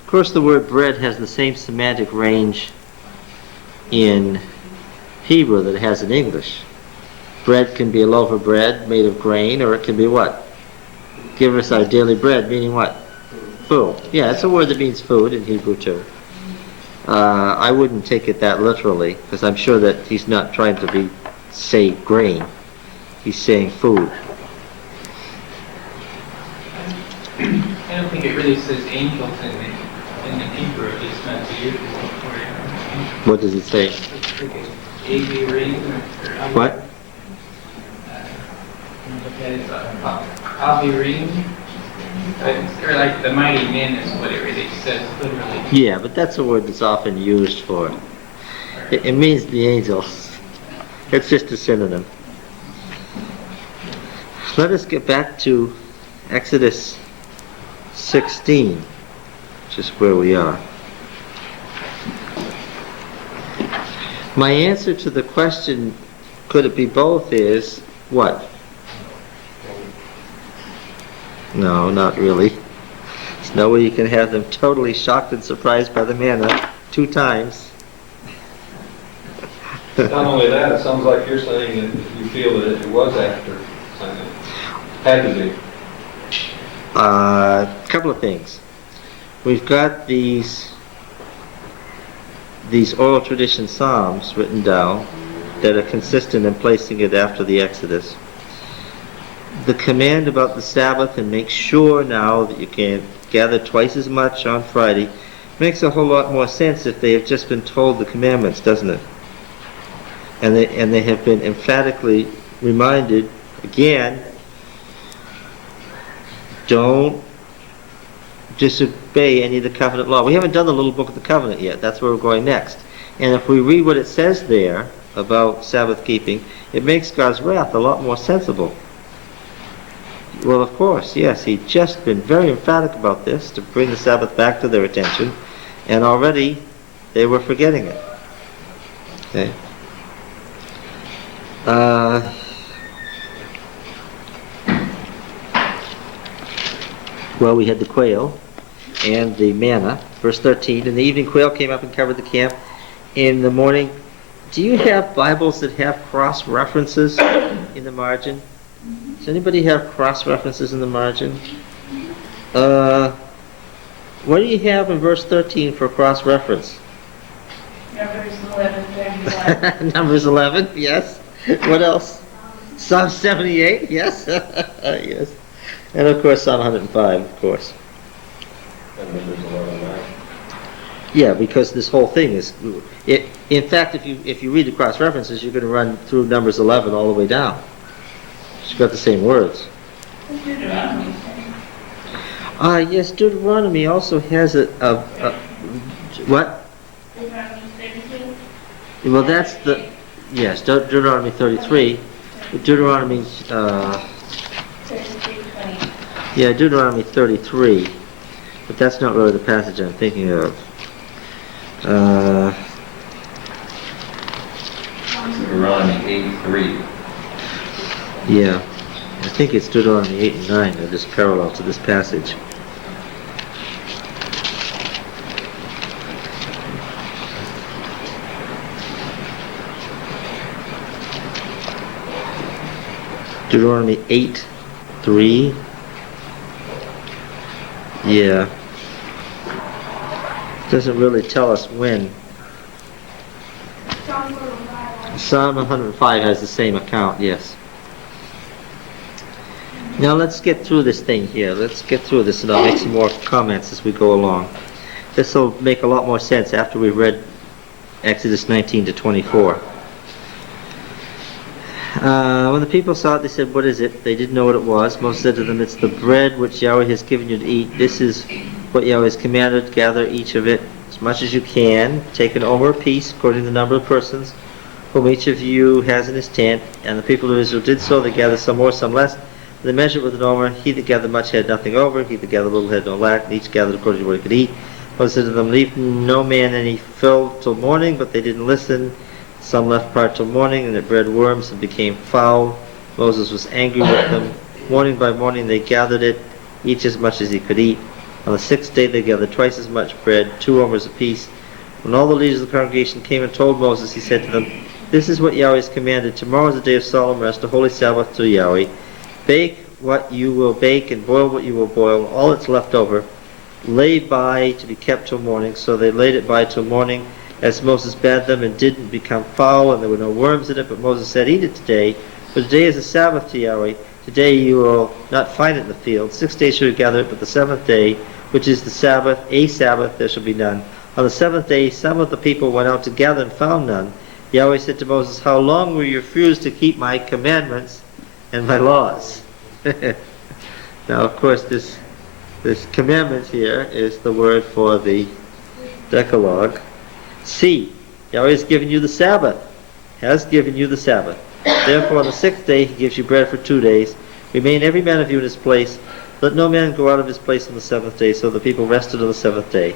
of course the word bread has the same semantic range in Hebrew that it has in English. Bread can be a loaf of bread made of grain, or it can be what? Give us our daily bread, meaning what? Food. Yeah, it's a word that means food in Hebrew too. I wouldn't take it that literally, because I'm sure that he's not trying to say grain. He's saying food. I don't think it really says angels in the Hebrew, it just meant the usual word. What does it say? Avirim, What? Avirim, or like the mighty men is what it really says literally. Yeah, but that's a word that's often used for it. It means the angels. It's just a synonym. Let us get back to Exodus 16, which is where we are. My answer to the question, could it be both, is what? No, not really. There's no way you can have them totally shocked and surprised by the manna 2 times. Not only that, it sounds like you're saying that you feel that it was after Sinai. Had to be. Couple of things. We've got these oral tradition psalms written down that are consistent in placing it after the Exodus. The command about the Sabbath, and make sure now that you can gather twice as much on Friday, makes a whole lot more sense if they have just been told the commandments, doesn't it? And they have been emphatically reminded again, don't disobey any of the covenant law. We haven't done the little book of the covenant yet. That's where we're going next. And if we read what it says there about Sabbath keeping, it makes God's wrath a lot more sensible. Well, of course, yes, he'd just been very emphatic about this to bring the Sabbath back to their attention, and already they were forgetting it. Okay. Well, we had the quail and the manna, verse 13. In the evening, quail came up and covered the camp. In the morning, do you have Bibles that have cross-references in the margin? Does anybody have cross-references in the margin? What do you have in verse 13 for cross-reference? Numbers 11:31. Numbers 11, yes. What else? Psalm 78, yes. Yes. And of course, Psalm 105, of course. And Numbers 11:9. Yeah, because this whole thing is, in fact, if you read the cross references, you're going to run through Numbers 11 all the way down. It's got the same words. What's Deuteronomy saying? Yes, Deuteronomy also has a what? Deuteronomy 32? Well, that's the, yes, Deuteronomy 33. Deuteronomy, 33:20. yeah, Deuteronomy 33. But that's not really the passage I'm thinking of. Deuteronomy 8:3. Yeah, I think it's Deuteronomy 8 and 9 that is parallel to this passage. Deuteronomy 8:3. Yeah. Doesn't really tell us when. Psalm 105 has the same account, yes. Now let's get through this thing here. Let's get through this and I'll make some more comments as we go along. This will make a lot more sense after we've read Exodus 19 to 24. When the people saw it, they said, "What is it?" They didn't know what it was. Moses said to them, "It's the bread which Yahweh has given you to eat. This is what Yahweh has commanded. Gather each of it as much as you can. Take an omer apiece, according to the number of persons whom each of you has in his tent." And the people of Israel did so. They gathered some more, some less. They measured with an omer. He that gathered much had nothing over. He that gathered little had no lack. And each gathered according to what he could eat. Moses said to them, "Leave no man any fill till morning." But they didn't listen. Some left part till morning, and it bred worms and became foul. Moses was angry with them. Morning by morning they gathered it, each as much as he could eat. On the sixth day they gathered twice as much bread, 2 omers apiece. When all the leaders of the congregation came and told Moses, he said to them, "This is what Yahweh has commanded. Tomorrow is a day of solemn rest, a holy Sabbath to Yahweh. Bake what you will bake and boil what you will boil, all that's left over. Lay by to be kept till morning." So they laid it by till morning, as Moses bade them, and didn't become foul, and there were no worms in it. But Moses said, "Eat it today, for today is a Sabbath to Yahweh. Today you will not find it in the field. 6 days shall you gather it, but the seventh day, which is the Sabbath, a Sabbath, there shall be none." On the seventh day some of the people went out to gather and found none. Yahweh said to Moses, "How long will you refuse to keep my commandments and my laws?" Now, of course, this commandment here is the word for the Decalogue. "See, Yahweh has given you the Sabbath, has given you the Sabbath. Therefore on the sixth day he gives you bread for 2 days. Remain every man of you in his place. Let no man go out of his place on the seventh day." So the people rested on the seventh day.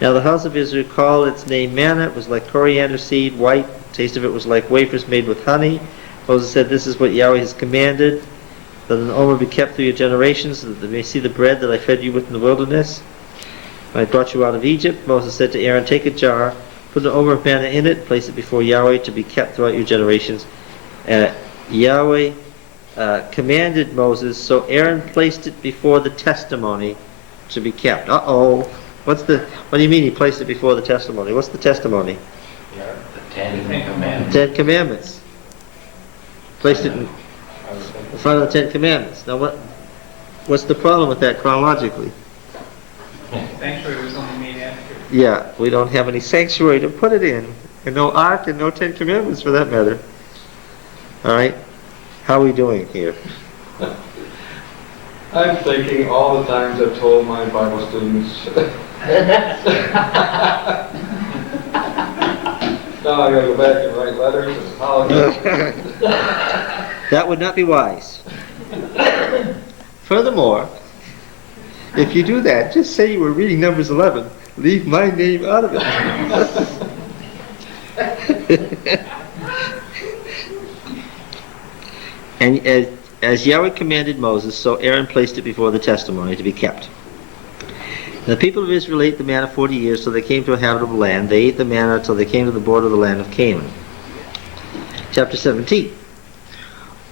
Now the house of Israel called its name Manna. It was like coriander seed, white. The taste of it was like wafers made with honey. Moses said, "This is what Yahweh has commanded, that an omer be kept through your generations, so that they may see the bread that I fed you with in the wilderness. I brought you out of Egypt." Moses said to Aaron, "Take a jar, put an omer of manna in it, place it before Yahweh to be kept throughout your generations." Yahweh commanded Moses, so Aaron placed it before the testimony to be kept. Uh-oh. What do you mean he placed it before the testimony? What's the testimony? The Ten Commandments. 10 Commandments. Placed it in front of the 10 Commandments. Now what's the problem with that chronologically? Sanctuary was only made after. Yeah, we don't have any sanctuary to put it in. And no ark and no 10 Commandments for that matter. Alright? How are we doing here? I'm thinking all the times I've told my Bible students. Now I gotta go back and write letters and apologize. That would not be wise. Furthermore, if you do that, just say you were reading Numbers 11. Leave my name out of it. And as Yahweh commanded Moses, so Aaron placed it before the testimony to be kept. And the people of Israel ate the manna 40 years till they came to a habitable land. They ate the manna till they came to the border of the land of Canaan. Chapter 17.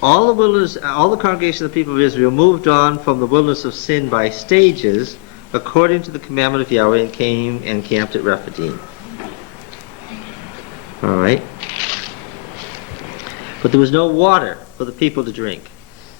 All the congregation of the people of Israel moved on from the wilderness of sin by stages, according to the commandment of Yahweh, and came and camped at Rephidim. All right. But there was no water for the people to drink.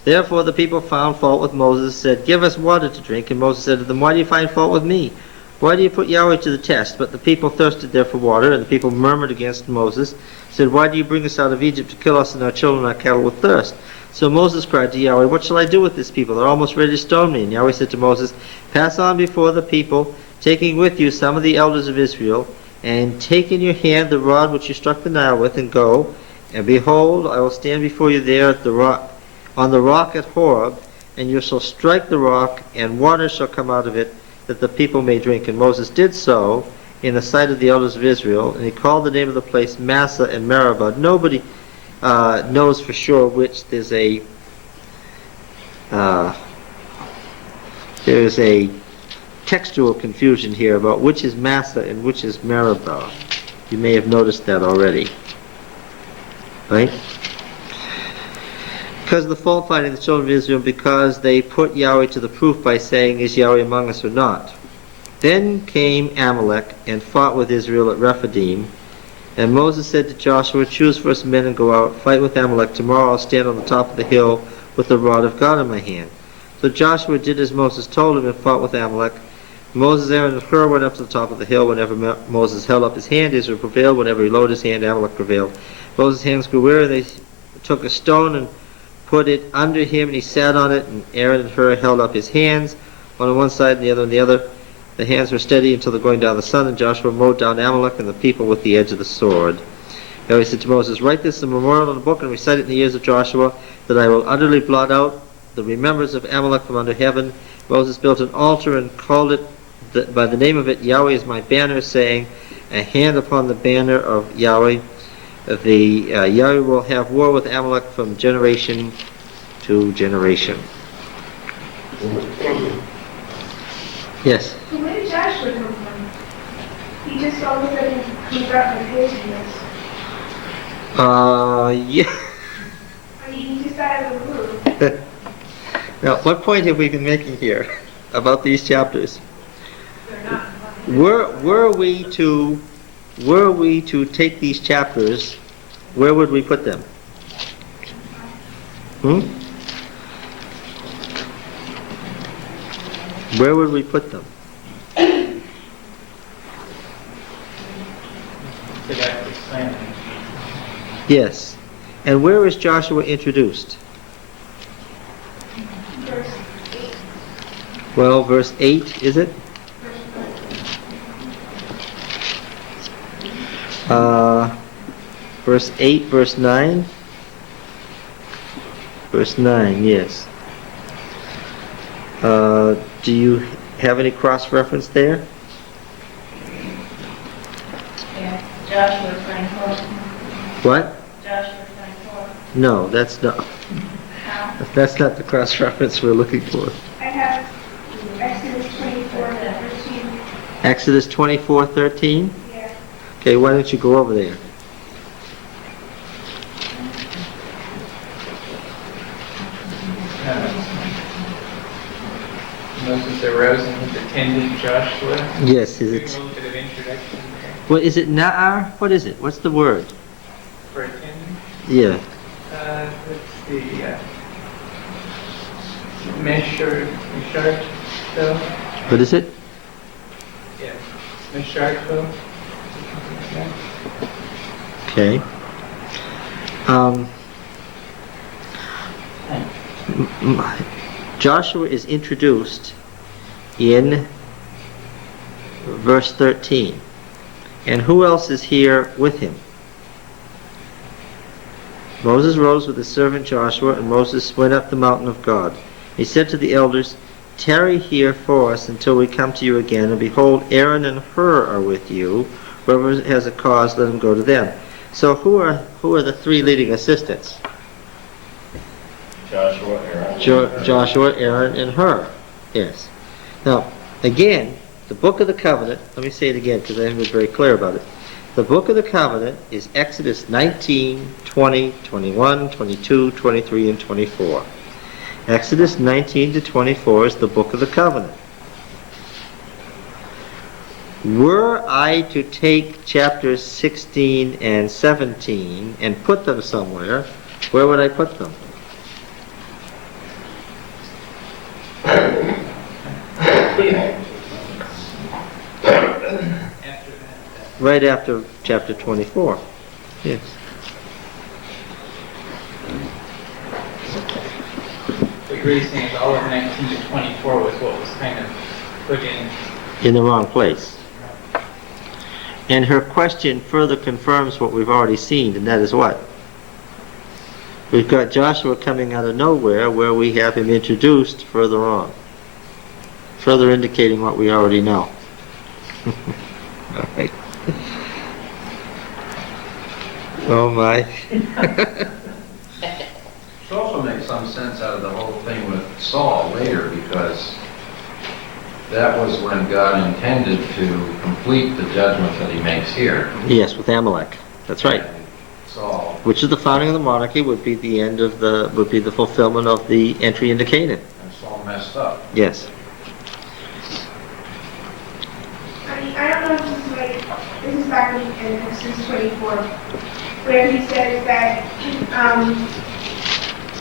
Therefore the people found fault with Moses, said, "Give us water to drink." And Moses said to them, "Why do you find fault with me? Why do you put Yahweh to the test?" But the people thirsted there for water, and the people murmured against Moses, said, "Why do you bring us out of Egypt to kill us and our children and our cattle with thirst?" So Moses cried to Yahweh, "What shall I do with this people? They're almost ready to stone me." And Yahweh said to Moses, "Pass on before the people, taking with you some of the elders of Israel, and take in your hand the rod which you struck the Nile with, and go. And behold, I will stand before you there at the rock, on the rock at Horeb, and you shall strike the rock, and water shall come out of it, that the people may drink." And Moses did so in the sight of the elders of Israel, and he called the name of the place Massa and Meribah. Nobody knows for sure which. There's a textual confusion here about which is Massa and which is Meribah. You may have noticed that already. Right? Because of the fault finding of the children of Israel, because they put Yahweh to the proof by saying, "Is Yahweh among us or not?" Then came Amalek and fought with Israel at Rephidim. And Moses said to Joshua, "Choose for us men and go out, fight with Amalek. Tomorrow I'll stand on the top of the hill with the rod of God in my hand." So Joshua did as Moses told him and fought with Amalek. Moses, Aaron, and Hur went up to the top of the hill. Whenever Moses held up his hand, Israel prevailed. Whenever he lowered his hand, Amalek prevailed. Moses' hands grew weary. They took a stone and put it under him, and he sat on it. And Aaron and Hur held up his hands, one on one side and the other on the other. The hands were steady until the going down of the sun, and Joshua mowed down Amalek and the people with the edge of the sword. Now he said to Moses, "Write this in a memorial in a book and recite it in the ears of Joshua, that I will utterly blot out the remembrance of Amalek from under heaven." Moses built an altar and called it by the name of it, "Yahweh is my banner," saying, "A hand upon the banner of Yahweh." Yahweh will have war with Amalek from generation to generation. Yes? So where did Joshua come from? He just all of a sudden comes out and appears in this. Yeah. I mean, he just out of the blue. Now, what point have we been making here about these chapters? They're not. Were we to take these chapters, where would we put them? Where would we put them? So that's explaining. Yes. And where is Joshua introduced? Verse 8. Well, verse 8, is it? Verse 8, verse 9? Verse 9, yes. Do you have any cross-reference there? Yeah, Joshua 9:4. What? Joshua 9:4. No, that's not. How? That's not the cross-reference we're looking for. I have Exodus 24:13. Exodus 24:13? Yeah. Okay, why don't you go over there? Moses arose and he attended Joshua. Yes, is Do it? a little bit of introduction there Well, is it Na'ar? What is it? What's the word? for attending. Yeah. Let's see. Mesharto. What is it? Yeah, Mesharto. Okay. Joshua is introduced in verse 13. And who else is here with him? Moses rose with his servant Joshua, and Moses went up the mountain of God. He said to the elders, "Tarry here for us until we come to you again, and behold, Aaron and Hur are with you. Whoever has a cause, let him go to them." So who are the three leading assistants? Joshua, Aaron. Joshua, Aaron, and Hur. Yes. Now, again, the Book of the Covenant, let me say it again because I haven't been very clear about it. The Book of the Covenant is Exodus 19, 20, 21, 22, 23, and 24. Exodus 19 to 24 is the Book of the Covenant. Were I to take chapters 16 and 17 and put them somewhere, where would I put them? Right after chapter 24. Yes. What you're really saying is all of 19 to 24 was what was kind of put in. The wrong place. And her question further confirms what we've already seen, and that is what? We've got Joshua coming out of nowhere where we have him introduced further on, further indicating what we already know. All right. Oh my. It also makes some sense out of the whole thing with Saul later, because that was when God intended to complete the judgment that he makes here. Yes, with Amalek. That's right. And Saul, Which is the founding of the monarchy, would be the end of would be the fulfillment of the entry into Canaan. and Saul messed up. Yes. I mean, I don't know if this is like, this is back in Exodus 24, where he says that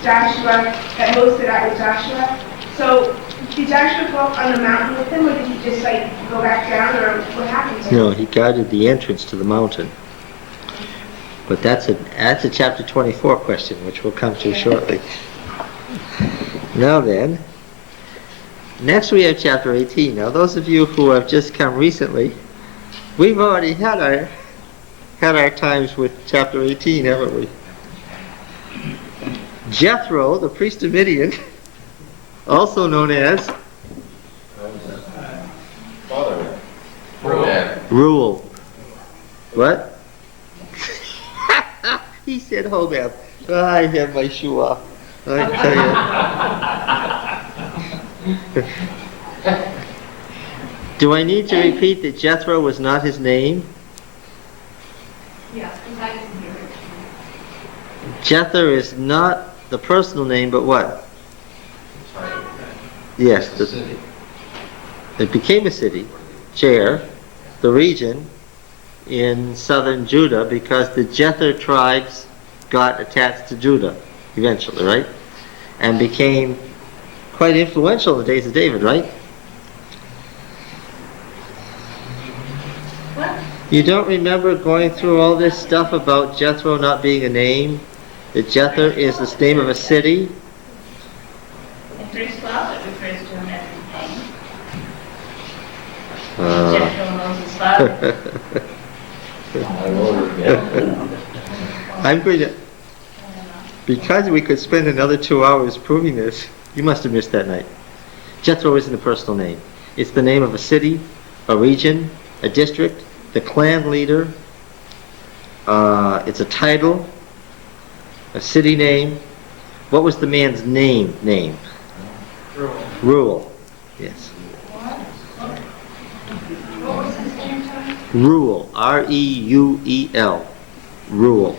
Joshua, that Moses said out with Joshua. So So did Joshua go up on the mountain with him, or did he just like go back down, or what happened? No, he guarded the entrance to the mountain. But that's a chapter 24 question, which we'll come to shortly. Now then, next we have chapter 18. Now those of you who have just come recently, we've already had our times with chapter 18, haven't we? Jethro, the priest of Midian, also known as Rule. What? He said, hold up. I have my shoe off. I tell you. Do I need to repeat that Jethro was not his name? Yes, because I didn't hear it. Jethro is not the personal name, but what? Yes, it became a city, Jair, the region in southern Judah, because the Jether tribes got attached to Judah eventually, right? And became quite influential in the days of David, right? What? You don't remember going through all this stuff about Jethro not being a name? That Jether is the name of a city? In verse 12, it refers to him as his name. Uh. Jethro, Moses' father. I'm going to, because we could spend another 2 hours proving this, you must have missed that night. Jethro isn't a personal name. It's the name of a city, a region, a district, the clan leader. It's a title, a city name. What was the man's name? Rule. Yes. What was his name, Tony? Rule. R-E-U-E-L. Rule.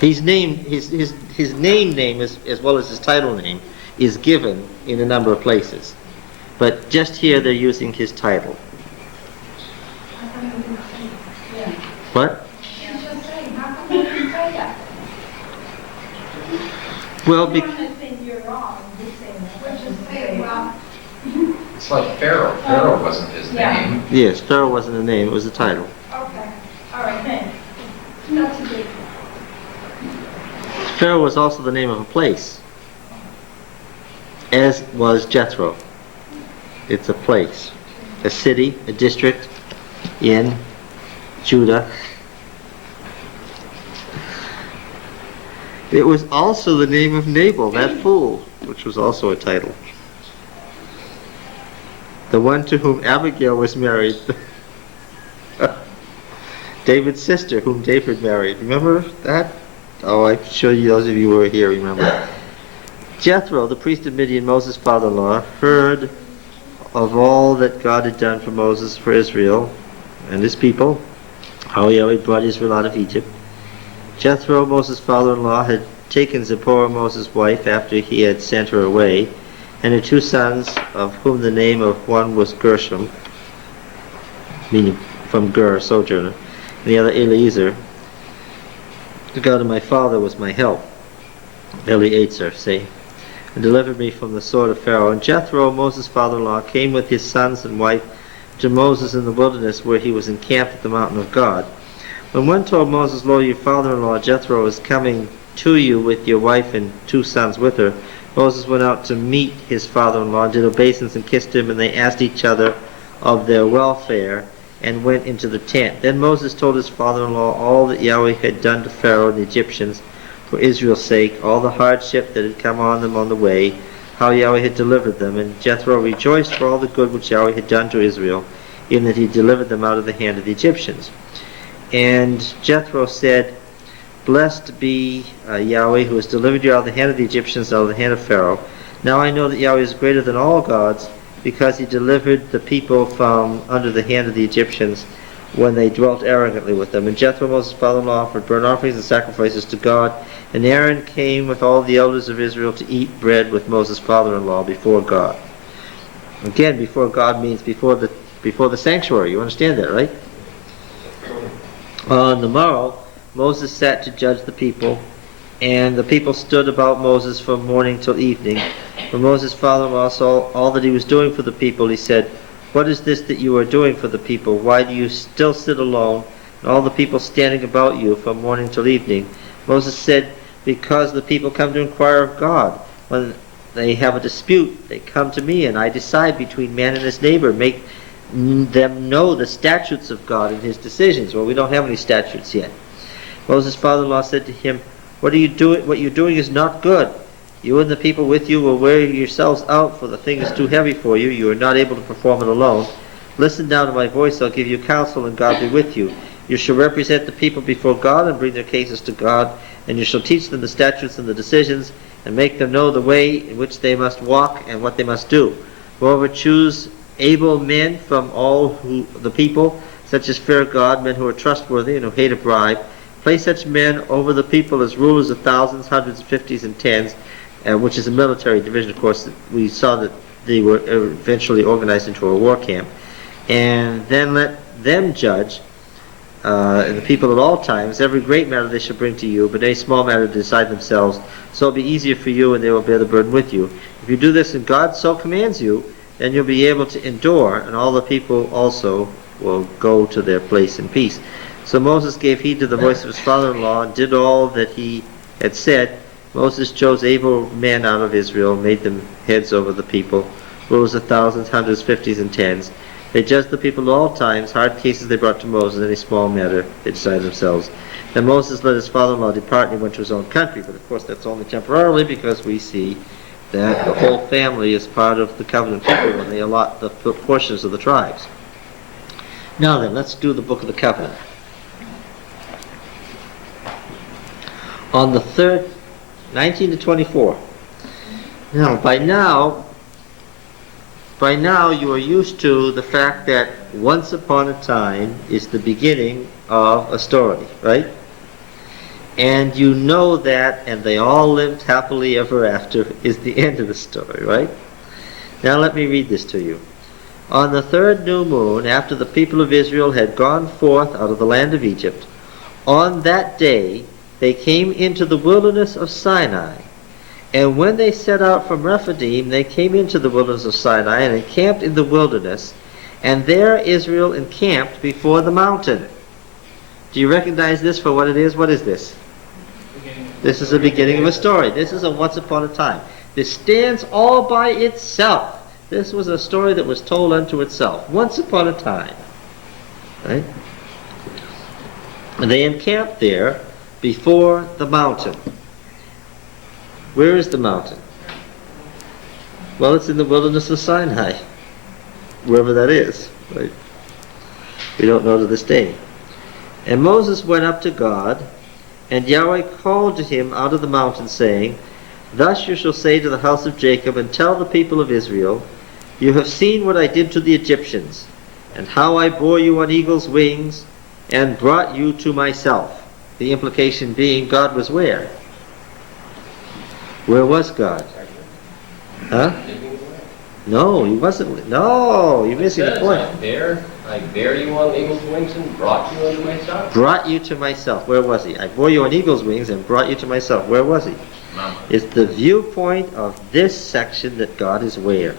His name, his name as well as his title name is given in a number of places, but just here they're using his title. What? He's just saying, how come you didn't say that? Well, You're not saying you're wrong, you're saying that. We're just saying, well, It's like Pharaoh. Pharaoh wasn't his name. yes, Pharaoh wasn't a name; it was a title. okay, all right, thanks. Not too big. Pharaoh was also the name of a place, as was Jethro. It's a place, a city, a district in Judah. It was also the name of Nabal, that fool, which was also a title. The one to whom Abigail was married. David's sister, whom David married. Remember that? Oh, I'm sure those of you who were here remember. Jethro, the priest of Midian, Moses' father-in-law, heard of all that God had done for Moses, for Israel, and his people, how Yahweh brought Israel out of Egypt. Jethro, Moses' father-in-law, had taken Zipporah, Moses' wife, after he had sent her away, and her 2 sons, of whom the name of one was Gershom, meaning from Ger, sojourner, and the other Eliezer. The God of my father was my help, Eliezer, see, and delivered me from the sword of Pharaoh. And Jethro, Moses' father-in-law, came with his sons and wife to Moses in the wilderness, where he was encamped at the mountain of God. When one told Moses, Lo, your father-in-law Jethro is coming to you with your wife and 2 sons with her, Moses went out to meet his father-in-law, did obeisance and kissed him, and they asked each other of their welfare, and went into the tent. Then Moses told his father-in-law all that Yahweh had done to Pharaoh and the Egyptians for Israel's sake, all the hardship that had come on them on the way, how Yahweh had delivered them. And Jethro rejoiced for all the good which Yahweh had done to Israel, in that he delivered them out of the hand of the Egyptians. And Jethro said, Blessed be Yahweh, who has delivered you out of the hand of the Egyptians, out of the hand of Pharaoh. Now I know that Yahweh is greater than all gods, because he delivered the people from under the hand of the Egyptians when they dwelt arrogantly with them. And Jethro, Moses' father-in-law, offered burnt offerings and sacrifices to God. And Aaron came with all the elders of Israel to eat bread with Moses' father-in-law before God. Again, before God means before the sanctuary. You understand that, right? On the morrow, Moses sat to judge the people, And the people stood about Moses from morning till evening. When Moses' father-in-law saw all that he was doing for the people, he said, "What is this that you are doing for the people? Why do you still sit alone, and all the people standing about you from morning till evening?" Moses said, "Because the people come to inquire of God. When they have a dispute, they come to me, and I decide between man and his neighbor, make them know the statutes of God and his decisions." Well, we don't have any statutes yet. Moses' father-in-law said to him, "What you're doing is not good. You and the people with you will wear yourselves out, for the thing is too heavy for you. You are not able to perform it alone. Listen now to my voice. I'll give you counsel, and God be with you. You shall represent the people before God and bring their cases to God, and you shall teach them the statutes and the decisions, and make them know the way in which they must walk and what they must do. Moreover, choose able men from all the people, such as fear God, men who are trustworthy and who hate a bribe. Place such men over the people as rulers of thousands, hundreds, fifties, and tens, which is a military division. Of course, we saw that they were eventually organized into a war camp. And then let them judge the people at all times. Every great matter they shall bring to you, but any small matter to decide themselves. So it will be easier for you, and they will bear the burden with you. If you do this and God so commands you, then you'll be able to endure, and all the people also will go to their place in peace." So Moses gave heed to the voice of his father-in-law and did all that he had said. Moses chose able men out of Israel, made them heads over the people, rulers of thousands, hundreds, fifties, and tens. They judged the people at all times. Hard cases they brought to Moses, any small matter they decided themselves. Then Moses let his father-in-law depart, and he went to his own country. But of course that's only temporarily, because we see that the whole family is part of the covenant people when they allot the portions of the tribes. Now then, let's do the book of the covenant. On the third, 19 to 24. Now, by now you are used to the fact that once upon a time is the beginning of a story, right? And you know that, and they all lived happily ever after is the end of the story, right? Now let me read this to you. On the third new moon, after the people of Israel had gone forth out of the land of Egypt, on that day they came into the wilderness of Sinai. And when they set out from Rephidim, they came into the wilderness of Sinai and encamped in the wilderness. And there Israel encamped before the mountain. Do you recognize this for what it is? What is this? This is the beginning of a story. This is a once upon a time. This stands all by itself. This was a story that was told unto itself. Once upon a time. Right? And they encamped there before the mountain. Where is the mountain? Well, it's in the wilderness of Sinai, wherever that is. Right? We don't know to this day. And Moses went up to God, and Yahweh called to him out of the mountain, saying, "Thus you shall say to the house of Jacob, and tell the people of Israel, you have seen what I did to the Egyptians, and how I bore you on eagle's wings, and brought you to myself." The implication being, God was where? Where was God? Huh? No, he wasn't. No, you're missing the point. I bear you on eagle's wings and brought you unto myself. Brought you to myself. Where was he? I bore you on eagle's wings and brought you to myself. Where was he? Mama. It's the viewpoint of this section that God is where?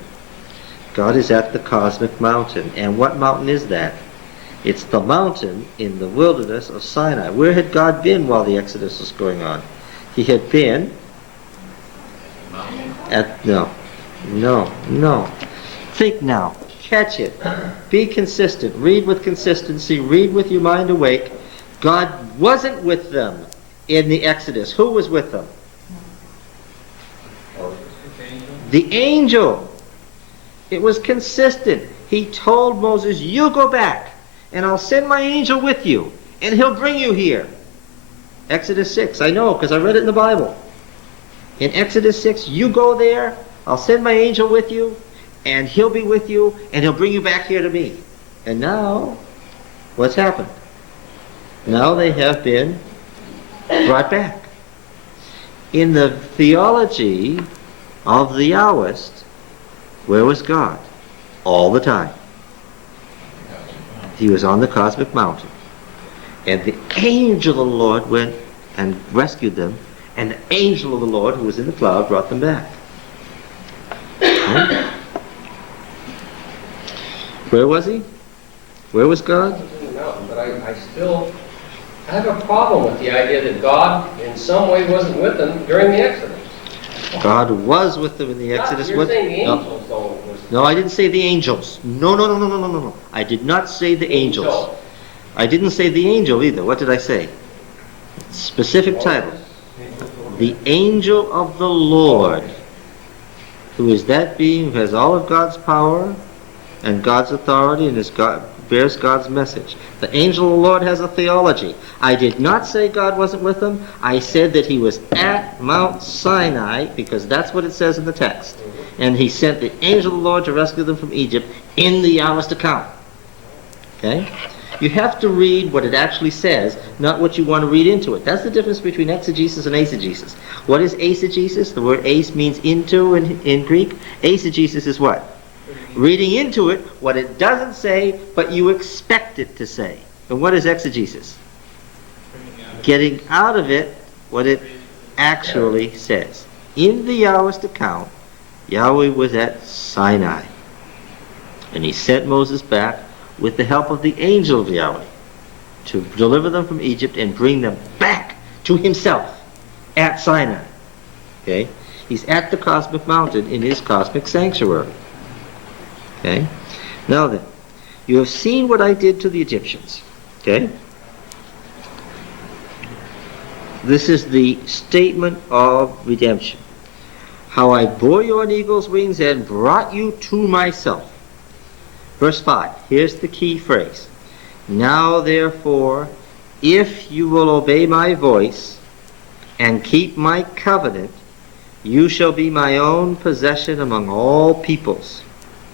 God is at the cosmic mountain. And what mountain is that? It's the mountain in the wilderness of Sinai. Where had God been while the Exodus was going on? He had been at, no. Think now. Catch it. Be consistent. Read with consistency. Read with your mind awake. God wasn't with them in the Exodus. Who was with them? The angel. It was consistent. He told Moses, "You go back, and I'll send my angel with you, and he'll bring you here." Exodus 6, I know, because I read it in the Bible. In Exodus 6, you go there, I'll send my angel with you, and he'll be with you, and he'll bring you back here to me. And now, what's happened? Now they have been brought back. In the theology of the Yahwist, where was God? All the time. He was on the cosmic mountain. And the angel of the Lord went and rescued them And the angel of the Lord, who was in the cloud, brought them back. Huh? Where was he? Where was God? In the mountain, but I still have a problem with the idea that God in some way wasn't with them during the Exodus. God was with them in the Exodus. You're saying the angels don't. No, I didn't say the angels. No. I did not say the angels. I didn't say the angel either. What did I say? Specific title. The angel of the Lord, who is that being who has all of God's power and God's authority and bears God's message. The angel of the Lord has a theology. I did not say God wasn't with them. I said that he was at Mount Sinai, because that's what it says in the text. And he sent the angel of the Lord to rescue them from Egypt in the Yahweh's account. Okay? You have to read what it actually says, not what you want to read into it. That's the difference between exegesis and eisegesis. What is eisegesis? The word eis means into in Greek. Eisegesis is what? Reading into it what it doesn't say, but you expect it to say. And what is exegesis? Getting out of it what it actually says. In the Yahweh's account, Yahweh was at Sinai. And he sent Moses back with the help of the angel of Yahweh to deliver them from Egypt and bring them back to himself at Sinai. Okay? He's at the cosmic mountain in his cosmic sanctuary. Okay? Now then, you have seen what I did to the Egyptians. Okay? This is the statement of redemption. How I bore you on eagle's wings and brought you to myself. Verse 5, here's the key phrase. Now therefore, if you will obey my voice and keep my covenant, you shall be my own possession among all peoples,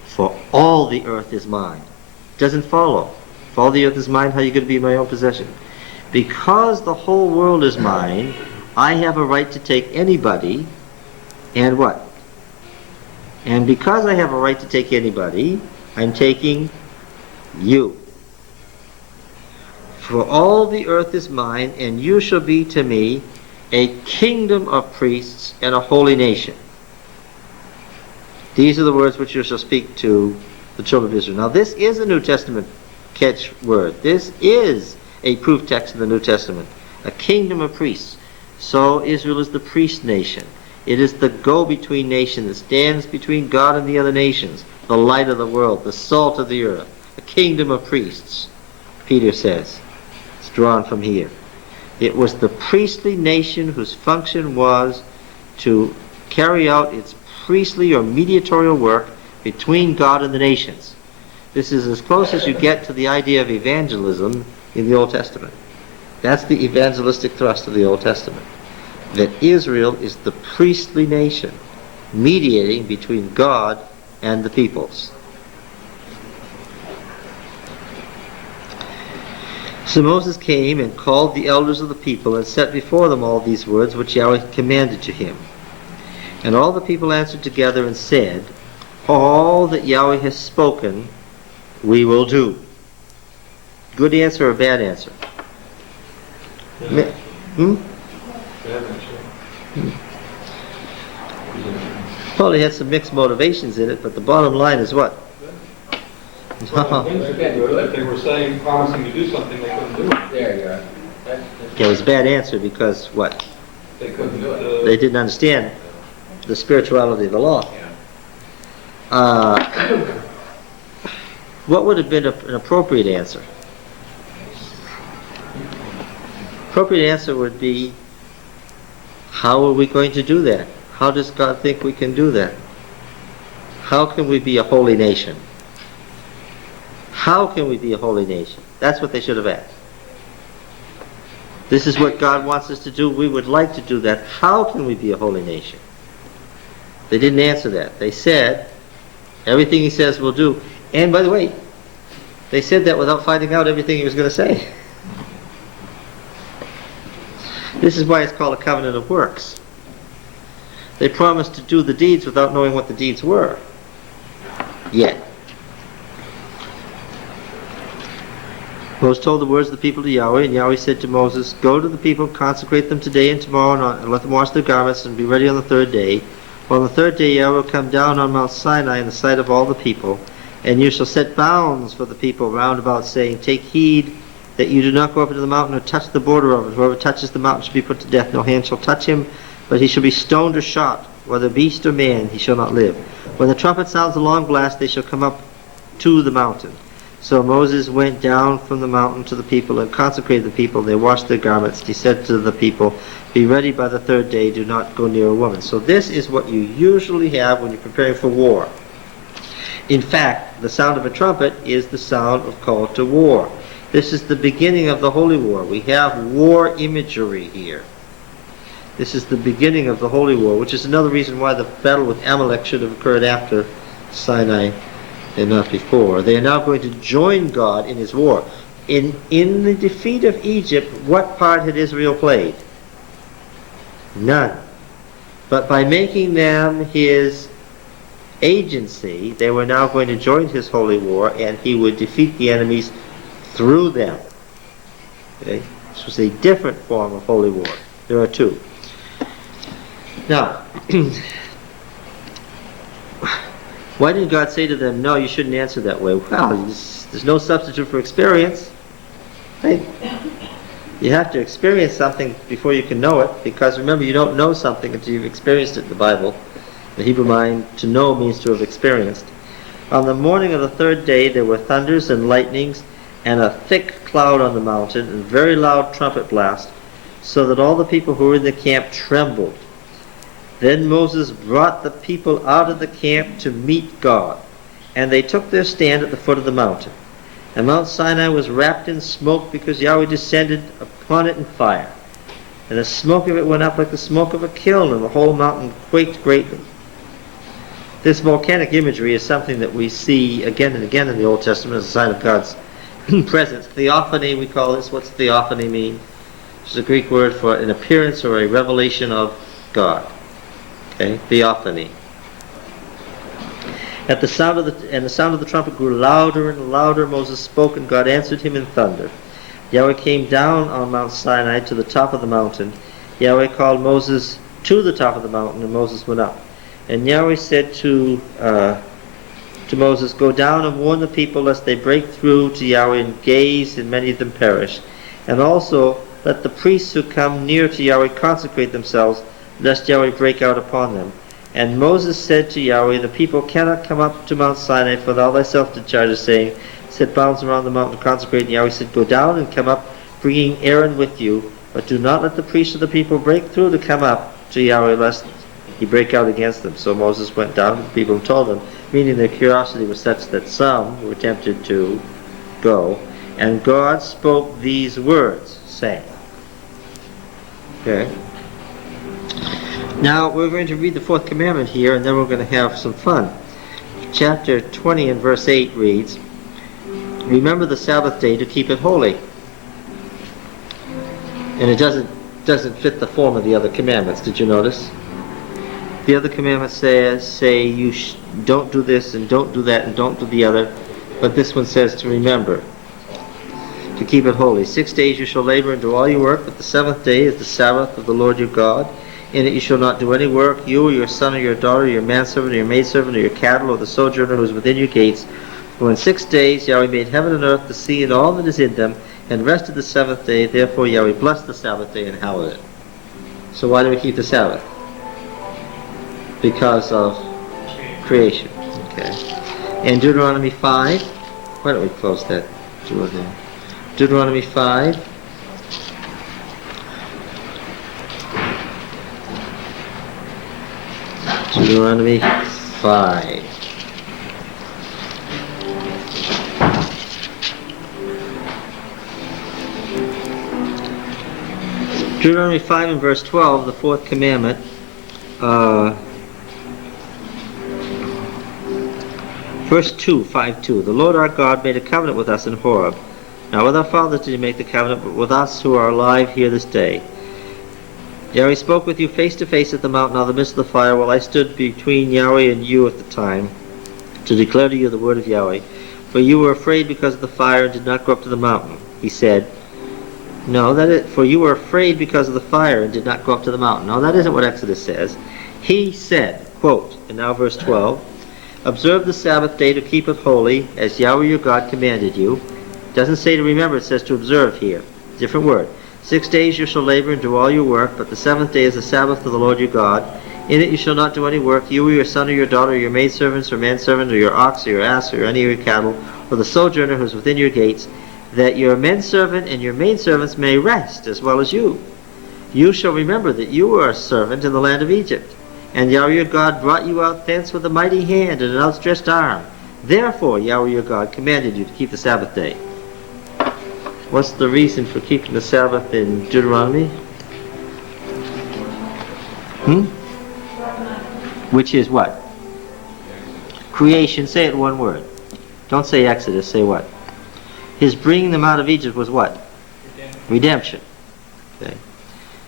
for all the earth is mine. Doesn't follow. If all the earth is mine, how are you going to be my own possession? Because the whole world is mine, I have a right to take anybody, and what? And because I have a right to take anybody, I'm taking you. For all the earth is mine, and you shall be to me a kingdom of priests and a holy nation. These are the words which you shall speak to the children of Israel. Now this is a New Testament catchword. This is a proof text in the New Testament. A kingdom of priests. So Israel is the priest nation. It is the go-between nation that stands between God and the other nations. The light of the world, the salt of the earth, a kingdom of priests, Peter says. It's drawn from here. It was the priestly nation whose function was to carry out its priestly or mediatorial work between God and the nations. This is as close as you get to the idea of evangelism in the Old Testament. That's the evangelistic thrust of the Old Testament. That Israel is the priestly nation, mediating between God and the peoples. So Moses came and called the elders of the people and set before them all these words which Yahweh commanded to him. And all the people answered together and said, all that Yahweh has spoken, we will do. Good answer or bad answer? Bad answer. Probably had some mixed motivations in it, but the bottom line is what? Well, if they were saying, promising to do something, they couldn't do it. There you are. It was a bad answer because what? They couldn't do it. They didn't understand the spirituality of the law. What would have been an appropriate answer? Appropriate answer would be, how are we going to do that? How does God think we can do that? How can we be a holy nation? How can we be a holy nation? That's what they should have asked. This is what God wants us to do. We would like to do that. How can we be a holy nation? They didn't answer that. They said, everything he says we'll do. And by the way, they said that without finding out everything he was going to say. This is why it's called a covenant of works. They promised to do the deeds without knowing what the deeds were. Yet. Moses told the words of the people to Yahweh, and Yahweh said to Moses, "Go to the people, consecrate them today and tomorrow, and let them wash their garments, and be ready on the third day. On the third day Yahweh will come down on Mount Sinai in the sight of all the people, and you shall set bounds for the people round about, saying, Take heed that you do not go up into the mountain or touch the border of it. Whoever touches the mountain shall be put to death. No hand shall touch him, but he shall be stoned or shot. Whether beast or man, he shall not live. When the trumpet sounds a long blast, they shall come up to the mountain." So Moses went down from the mountain to the people and consecrated the people. They washed their garments. He said to the people, "Be ready by the third day. Do not go near a woman." So this is what you usually have when you're preparing for war. In fact, the sound of a trumpet is the sound of call to war. This is the beginning of the Holy War. We have war imagery here. This is the beginning of the Holy War, which is another reason why the battle with Amalek should have occurred after Sinai and not before. They are now going to join God in his war. In the defeat of Egypt, what part had Israel played? None. But by making them his agency, they were now going to join his holy war, and he would defeat the enemies through them. Okay? This was a different form of holy war. There are two. Now, why did God say to them, "No, you shouldn't answer that way"? Well, there's no substitute for experience. Right? You have to experience something before you can know it, because remember, you don't know something until you've experienced it in the Bible. The Hebrew mind, to know means to have experienced. On the morning of the third day, there were thunders and lightnings and a thick cloud on the mountain and very loud trumpet blast, so that all the people who were in the camp trembled. Then Moses brought the people out of the camp to meet God, and they took their stand at the foot of the mountain. And Mount Sinai was wrapped in smoke because Yahweh descended upon it in fire. And the smoke of it went up like the smoke of a kiln, and the whole mountain quaked greatly. This volcanic imagery is something that we see again and again in the Old Testament as a sign of God's presence. Theophany, we call this. What's theophany mean? It's a Greek word for an appearance or a revelation of God. Okay, theophany. The sound of the trumpet grew louder and louder. Moses spoke, and God answered him in thunder. Yahweh came down on Mount Sinai to the top of the mountain. Yahweh called Moses to the top of the mountain, and Moses went up. And Yahweh said to Moses, "Go down and warn the people lest they break through to Yahweh and gaze, and many of them perish. And also let the priests who come near to Yahweh consecrate themselves, lest Yahweh break out upon them." And Moses said to Yahweh, "The people cannot come up to Mount Sinai, for thou thyself did charge us, saying, Set bounds around the mountain, consecrate." And Yahweh said, "Go down and come up, bringing Aaron with you, but do not let the priests of the people break through to come up to Yahweh, lest he break out against them." So Moses went down to the people and told them, meaning their curiosity was such that some were tempted to go. And God spoke these words, saying. Okay. Now we're going to read the fourth commandment here, and then we're going to have some fun. Chapter 20 and verse 8 reads, "Remember the Sabbath day to keep it holy." And it doesn't fit the form of the other commandments. Did you notice? The other commandments say you don't do this and don't do that and don't do the other, but this one says to remember, to keep it holy. 6 days you shall labor and do all your work, but the seventh day is the Sabbath of the Lord your God. In it you shall not do any work, you or your son or your daughter, your manservant or your maidservant or your cattle or the sojourner who is within your gates. For in 6 days Yahweh made heaven and earth, the sea and all that is in them, and rested the seventh day. Therefore Yahweh blessed the Sabbath day and hallowed it. So why do we keep the Sabbath? Because of creation. Okay. And Deuteronomy 5. Why don't we close that door there? Deuteronomy 5. Deuteronomy 5. Deuteronomy 5 and verse 12, the fourth commandment. Verse 2, 5:2. "The Lord our God made a covenant with us in Horeb. Not with our fathers did he make the covenant, but with us who are alive here this day. Yahweh spoke with you face to face at the mountain out of the midst of the fire, while I stood between Yahweh and you at the time, to declare to you the word of Yahweh. For you were afraid because of the fire and did not go up to the mountain. He said, no, for you were afraid because of the fire and did not go up to the mountain. No, that isn't what Exodus says. He said, quote, and now verse 12, observe the Sabbath day to keep it holy, as Yahweh your God commanded you. It doesn't say to remember, it says to observe here. Different word. 6 days you shall labor and do all your work, but the seventh day is the Sabbath of the Lord your God. In it you shall not do any work, you or your son or your daughter, or your maidservants or manservant, or your ox or your ass, or any of your cattle, or the sojourner who is within your gates, that your menservant and your maidservants may rest as well as you. You shall remember that you were a servant in the land of Egypt, and Yahweh your God brought you out thence with a mighty hand and an outstretched arm. Therefore Yahweh your God commanded you to keep the Sabbath day. What's the reason for keeping the Sabbath in Deuteronomy? Which is what? Creation. Say it in one word. Don't say Exodus. Say what? His bringing them out of Egypt was what? Redemption. Okay.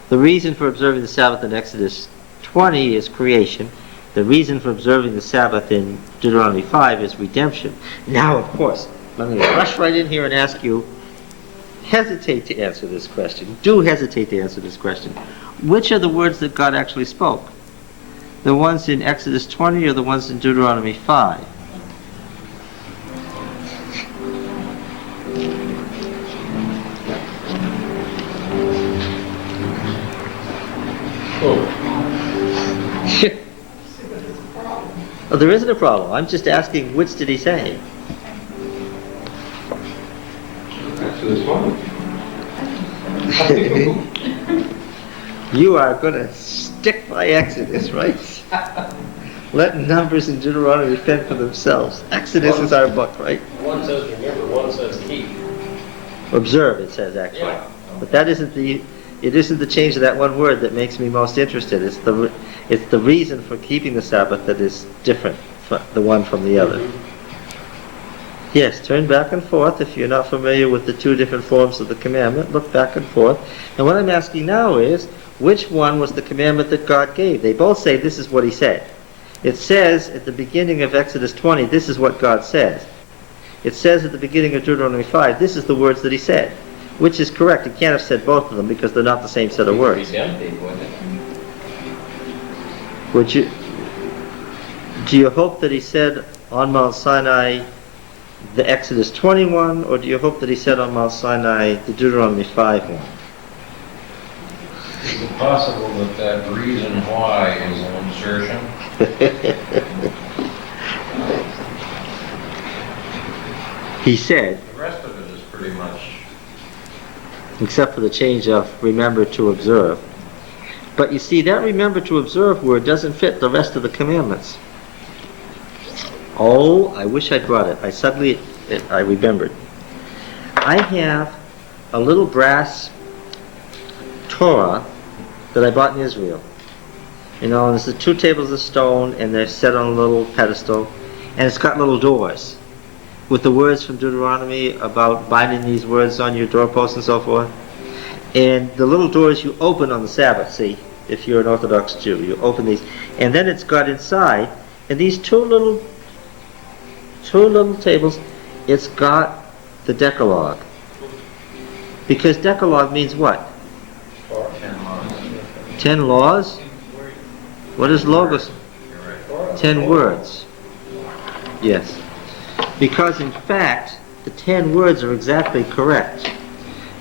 The reason for observing the Sabbath in Exodus 20 is creation. The reason for observing the Sabbath in Deuteronomy 5 is redemption. Now, of course, let me rush right in here and ask you, hesitate to answer this question. Do hesitate to answer this question. Which are the words that God actually spoke? The ones in Exodus 20 or the ones in Deuteronomy 5? Oh, there isn't a problem. I'm just asking, which did he say? Exodus 20. You are going to stick by Exodus, right? Let Numbers and Deuteronomy fend for themselves. Exodus is our book, right? One says remember, one says keep. Observe, it says actually. Yeah. But that isn't the change of that one word that makes me most interested. It's the reason for keeping the Sabbath that is different, the one from the other. Yes, turn back and forth. If you're not familiar with the two different forms of the commandment, look back and forth. And what I'm asking now is, which one was the commandment that God gave? They both say this is what he said. It says at the beginning of Exodus 20, this is what God says. It says at the beginning of Deuteronomy 5, this is the words that he said. Which is correct? He can't have said both of them because they're not the same set of words. Do you hope that he said on Mount Sinai the Exodus 21, or do you hope that he said on Mount Sinai the Deuteronomy 5 one? Is it possible that reason why is an insertion? He said, The rest of it is pretty much... except for the change of remember to observe. But you see, that remember to observe word doesn't fit the rest of the commandments. Oh, I wish I'd brought it. I remembered. I have a little brass Torah that I bought in Israel. You know, and there's the 2 tables of stone, and they're set on a little pedestal, and it's got little doors with the words from Deuteronomy about binding these words on your doorposts and so forth. And the little doors you open on the Sabbath, see, if you're an Orthodox Jew, you open these, and then it's got inside, and these two little tables, it's got the Decalogue. Because Decalogue means what? 10 laws? What is logos? 10 words. Yes. Because in fact, the 10 words are exactly correct.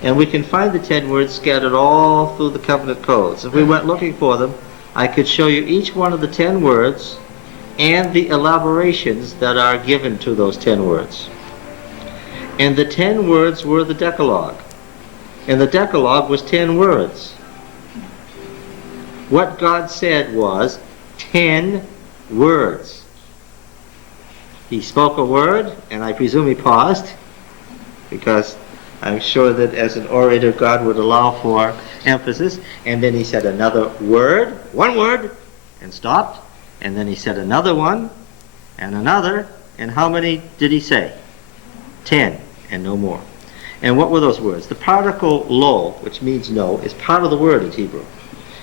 And we can find the 10 words scattered all through the covenant codes. If we went looking for them, I could show you each one of the 10 words and the elaborations that are given to those 10 words. And the 10 words were the Decalogue. And the Decalogue was 10 words. What God said was 10 words. He spoke a word, and I presume he paused, because I'm sure that as an orator God would allow for emphasis, and then he said another word, one word, and stopped, and then he said another one, and another, and how many did he say? 10, and no more. And what were those words? The particle lo, which means no, is part of the word in Hebrew.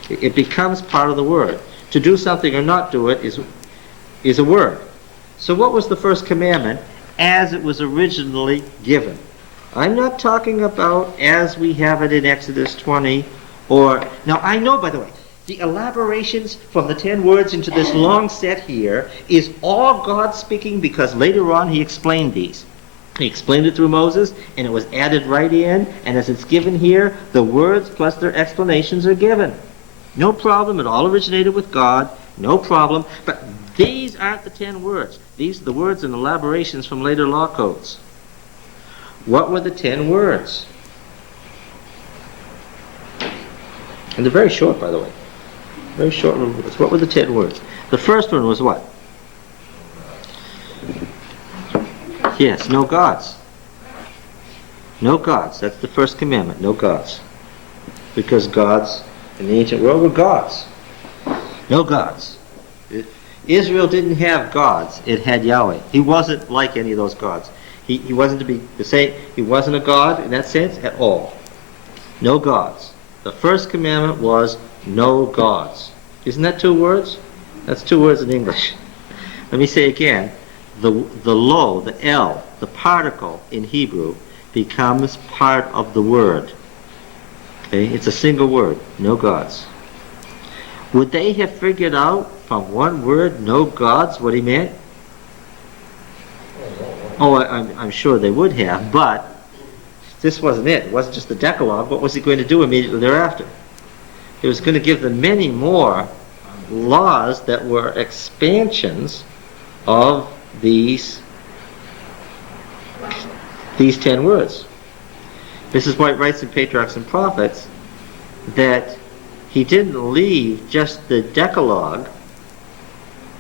It becomes part of the word. To do something or not do it is a word. So what was the first commandment as it was originally given? I'm not talking about as we have it in Exodus 20 or... Now, I know, by the way, the elaborations from the 10 words into this long set here is all God speaking, because later on he explained these. He explained it through Moses, and it was added right in, and as it's given here, the words plus their explanations are given. No problem, it all originated with God, no problem, but these aren't the 10 words. These are the words and elaborations from later law codes. What were the 10 words? And they're very short, by the way. Very short little words. What were the 10 words? The first one was what? Yes, no gods. No gods. That's the first commandment, no gods. Because gods in the ancient world were gods. No gods. Israel didn't have gods. It had Yahweh. He wasn't like any of those gods. He wasn't to say he wasn't a god in that sense at all. No gods. The first commandment was no gods. Isn't that 2 words? That's 2 words in English. Let me say again. The lo, the L, the particle in Hebrew becomes part of the word. Okay? It's a single word. No gods. Would they have figured out from one word, no gods, what he meant? Oh, I'm sure they would have, but this wasn't it. It wasn't just the Decalogue. What was he going to do immediately thereafter? He was going to give them many more laws that were expansions of these 10 words. Mrs. White writes in Patriarchs and Prophets that he didn't leave just the Decalogue,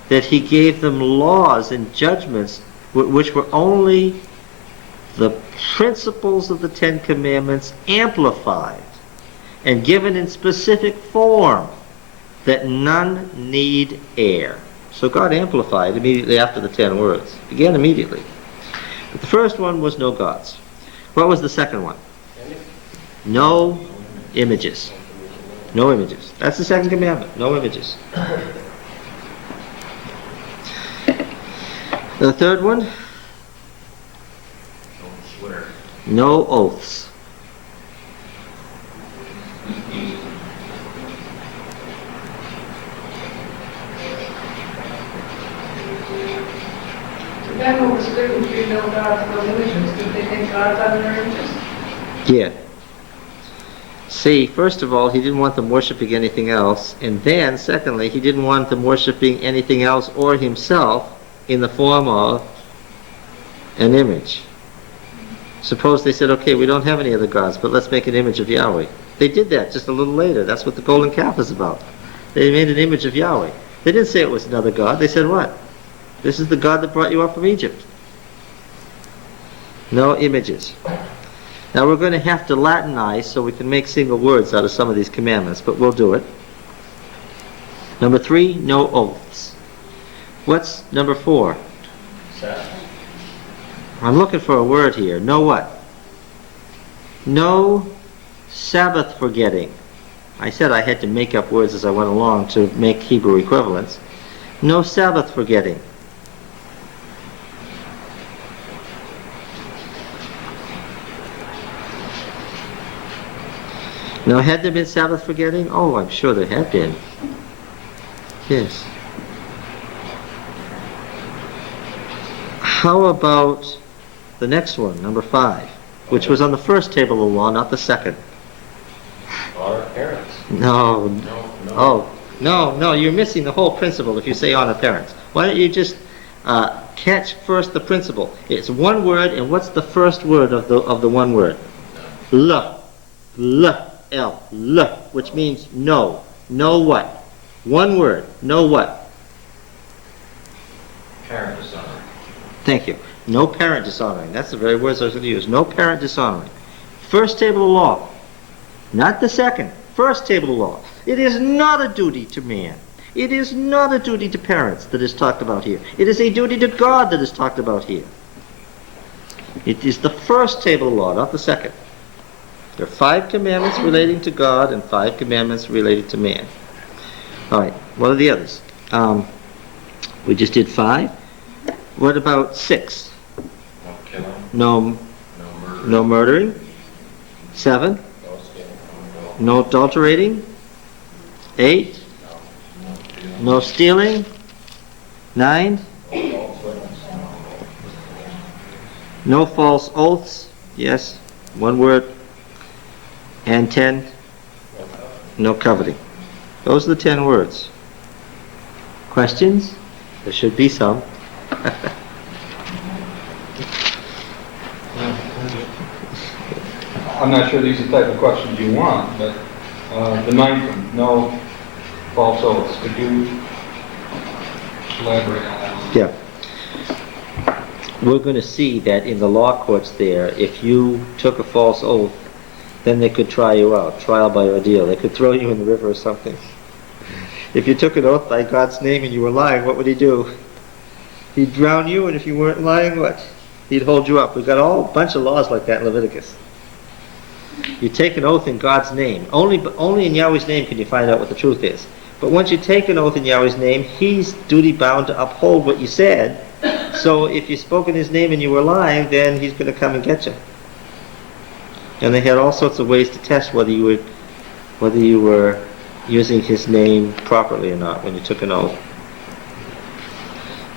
that he gave them laws and judgments which were only the principles of the 10 Commandments amplified and given in specific form, that none need err. So God amplified immediately after the 10 words. Began immediately. But the first one was no gods. What was the second one? No images. No images. That's the second commandment. No images. The third one? Don't swear. No oaths. Then what was written for no gods, no images? Did they make gods out of their images? Yeah. See, first of all, he didn't want them worshiping anything else. And then, secondly, he didn't want them worshiping anything else or himself in the form of an image. Suppose they said, okay, we don't have any other gods, but let's make an image of Yahweh. They did that just a little later. That's what the golden calf is about. They made an image of Yahweh. They didn't say it was another god. They said what? This is the God that brought you up from Egypt. No images. Now we're going to have to Latinize so we can make single words out of some of these commandments, but we'll do it. Number 3, no oaths. What's number 4? Sabbath. I'm looking for a word here. No what? No Sabbath forgetting. I said I had to make up words as I went along to make Hebrew equivalents. No Sabbath forgetting. Now, had there been Sabbath forgetting? Oh, I'm sure there had been. Yes. How about the next one, number 5, which was on the first table of the law, not the second? Honor parents. No. No. Oh, no, you're missing the whole principle if you say honor parents. Why don't you just catch first the principle? It's one word, and what's the first word of the one word? L. L, which means no. No what? One word. No what? Parent dishonor. Thank you. No parent dishonoring. That's the very words I was going to use. No parent dishonoring. First table of law. Not the second. First table of law. It is not a duty to man. It is not a duty to parents that is talked about here. It is a duty to God that is talked about here. It is the first table of law, not the second. There are 5 commandments relating to God and 5 commandments related to man. All right, what are the others? We just did 5. What about 6? No killing. No, No murder. No murdering. 7. No adulterating. 8. No stealing. 9. No false oaths. Yes, one word. And 10. No coveting. Those are the 10 words. Questions? There should be some. I'm not sure these are the type of questions you want, but the 9th one, no false oaths. Could you elaborate on that one? Yeah. We're going to see that in the law courts there, if you took a false oath, then they could try you out, trial by ordeal. They could throw you in the river or something. If you took an oath by God's name and you were lying, what would he do? He'd drown you, and if you weren't lying, what? He'd hold you up. We've got a bunch of laws like that in Leviticus. You take an oath in God's name. Only in Yahweh's name can you find out what the truth is. But once you take an oath in Yahweh's name, he's duty bound to uphold what you said. So if you spoke in his name and you were lying, then he's going to come and get you. And they had all sorts of ways to test whether you were using his name properly or not when you took an oath.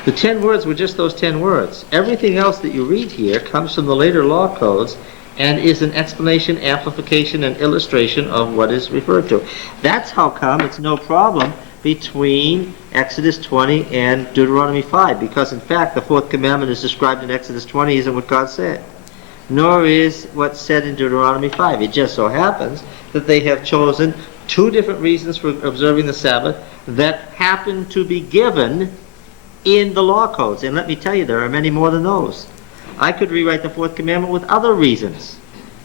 The 10 words were just those 10 words. Everything else that you read here comes from the later law codes and is an explanation, amplification, and illustration of what is referred to. That's how come it's no problem between Exodus 20 and Deuteronomy 5, because in fact the 4th commandment is described in Exodus 20 isn't what God said, nor is what's said in Deuteronomy 5. It just so happens that they have chosen 2 different reasons for observing the Sabbath that happen to be given in the law codes. And let me tell you, there are many more than those. I could rewrite the 4th commandment with other reasons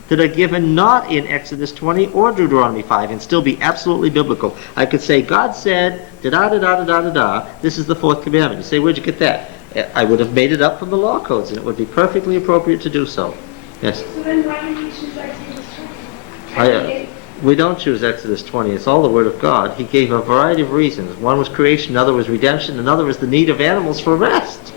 that are given not in Exodus 20 or Deuteronomy 5 and still be absolutely biblical. I could say, God said, da-da-da-da-da-da-da, this is the 4th commandment. You say, where'd you get that? I would have made it up from the law codes, and it would be perfectly appropriate to do so. Yes? So then why did you choose Exodus 20? We don't choose Exodus 20. It's all the Word of God. He gave a variety of reasons. One was creation, another was redemption, another was the need of animals for rest.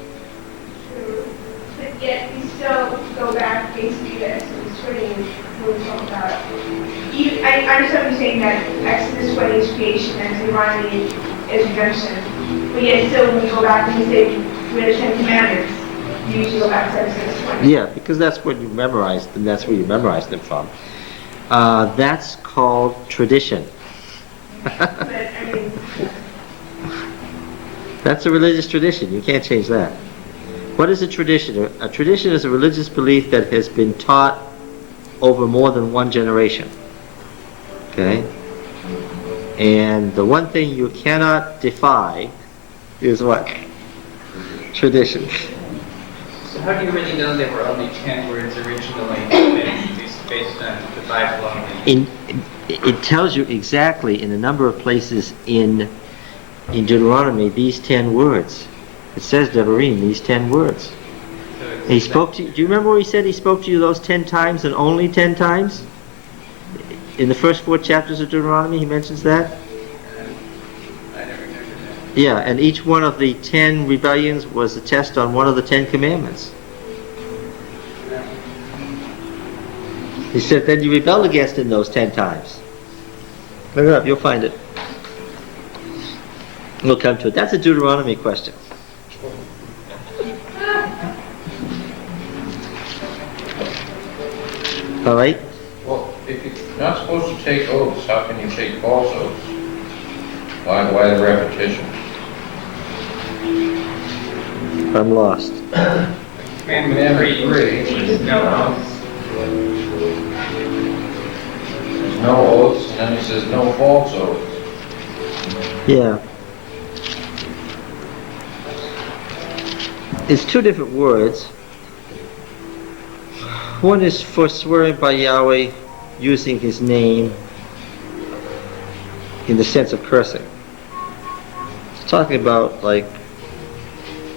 But yet we still go back basically to Exodus 20 and we'll talk about it. I understand what you're saying that Exodus 20 is creation and Deuteronomy is redemption. But yet still when we go back and we say we're the 10 commandments, you usually go back to Exodus 20. Yeah, because that's what you memorized, and that's where you memorized them from. That's called tradition. But I mean, That's a religious tradition. You can't change that. What is a tradition? A tradition is a religious belief that has been taught over more than one generation. Okay? And the one thing you cannot defy is what? Tradition. So how do you really know there were only 10 words originally based on the Bible only? It tells you exactly in a number of places in Deuteronomy these 10 words. It says Devarim, these 10 words. So He spoke to you. Do you remember where he said he spoke to you those 10 times and only 10 times? In the first 4 chapters of Deuteronomy, he mentions that. I never remember that. Yeah, and each one of the 10 rebellions was a test on one of the 10 commandments. He said, then you rebelled against him those 10 times. Look it up, you'll find it. We'll come to it. That's a Deuteronomy question. All right? Well, if you're not supposed to take oaths, how can you take false oaths? Why the repetition? I'm lost. Commandment 3 is no oaths. There's no oaths, and then it says no false oaths. Yeah. It's 2 different words. One is for swearing by Yahweh using his name in the sense of cursing. It's talking about like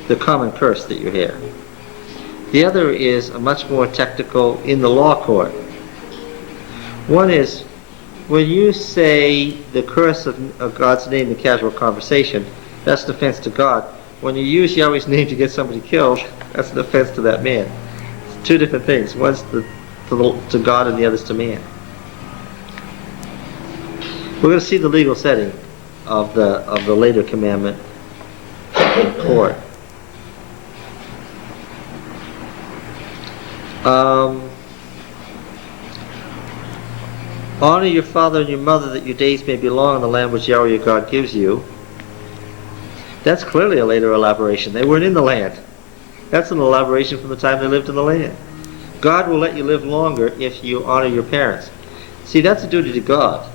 the common curse that you hear. The other is a much more technical in the law court. One is when you say the curse of God's name in casual conversation, that's an offense to God. When you use Yahweh's name to get somebody killed, that's an offense to that man. It's 2 different things. One's the to God and the others to man. We're going to see the legal setting of the later commandment in court. Honor your father and your mother that your days may be long in the land which Yahweh your God gives you. That's clearly a later elaboration. They weren't in the land. That's an elaboration from the time they lived in the land. God will let you live longer if you honor your parents. See, that's a duty to God.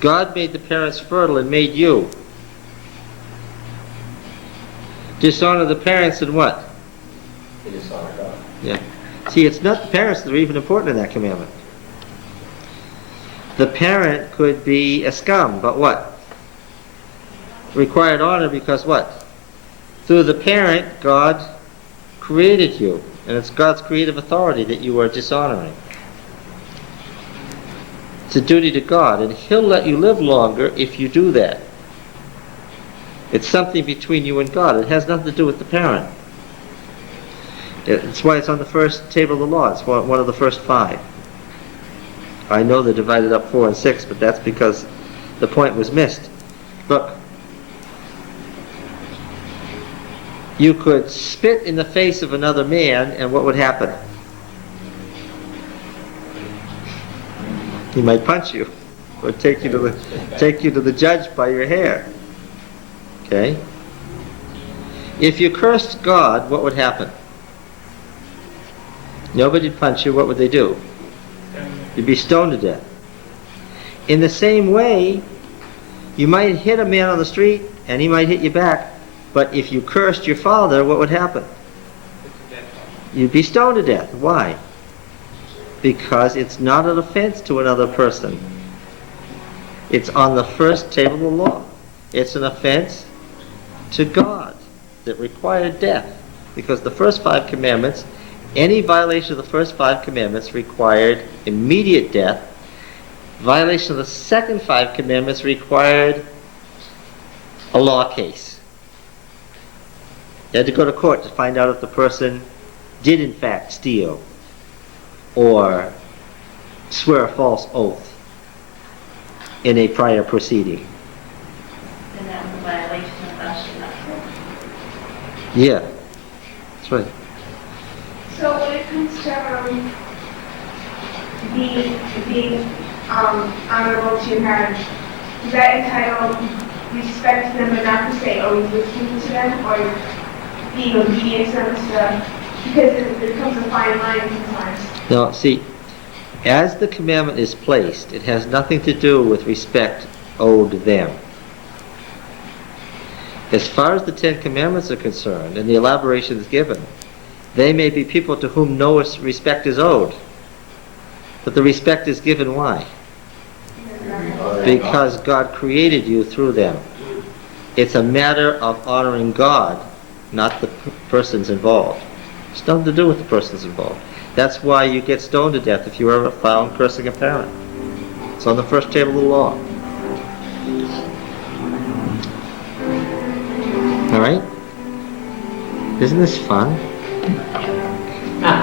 God made the parents fertile and made you. Dishonor the parents and what? You dishonor God. Yeah. See, it's not the parents that are even important in that commandment. The parent could be a scum, but what? Required honor because what? Through the parent, God created you. And it's God's creative authority that you are dishonoring. It's a duty to God, and He'll let you live longer if you do that. It's something between you and God. It has nothing to do with the parent. It's why it's on the first table of the law. It's one of the first 5. I know they're divided up 4 and 6, but that's because the point was missed. Look. You could spit in the face of another man, and what would happen? He might punch you, or take you to the judge by your hair. Okay? If you cursed God, what would happen? Nobody'd punch you. What would they do? You'd be stoned to death. In the same way, you might hit a man on the street, and he might hit you back. But if you cursed your father, what would happen? You'd be stoned to death. Why? Because it's not an offense to another person. It's on the first table of the law. It's an offense to God that required death. Because the first 5 commandments, any violation of the first 5 commandments required immediate death. Violation of the second 5 commandments required a law case. You had to go to court to find out if the person did in fact steal or swear a false oath in a prior proceeding. And that was a violation of God's law. Yeah, that's right. So when it comes to being honorable to your parents, does that entitle respect to them but not to say always listening to them or being obedient to them because it becomes a fine line sometimes? Now, see, as the commandment is placed, it has nothing to do with respect owed them. As far as the 10 Commandments are concerned, and the elaboration is given, they may be people to whom no respect is owed. But the respect is given why? Because God created you through them. It's a matter of honoring God, not the persons involved. It's nothing to do with the persons involved. That's why you get stoned to death if you ever found cursing a parent. It's on the first table of the law. All right? Isn't this fun? No, I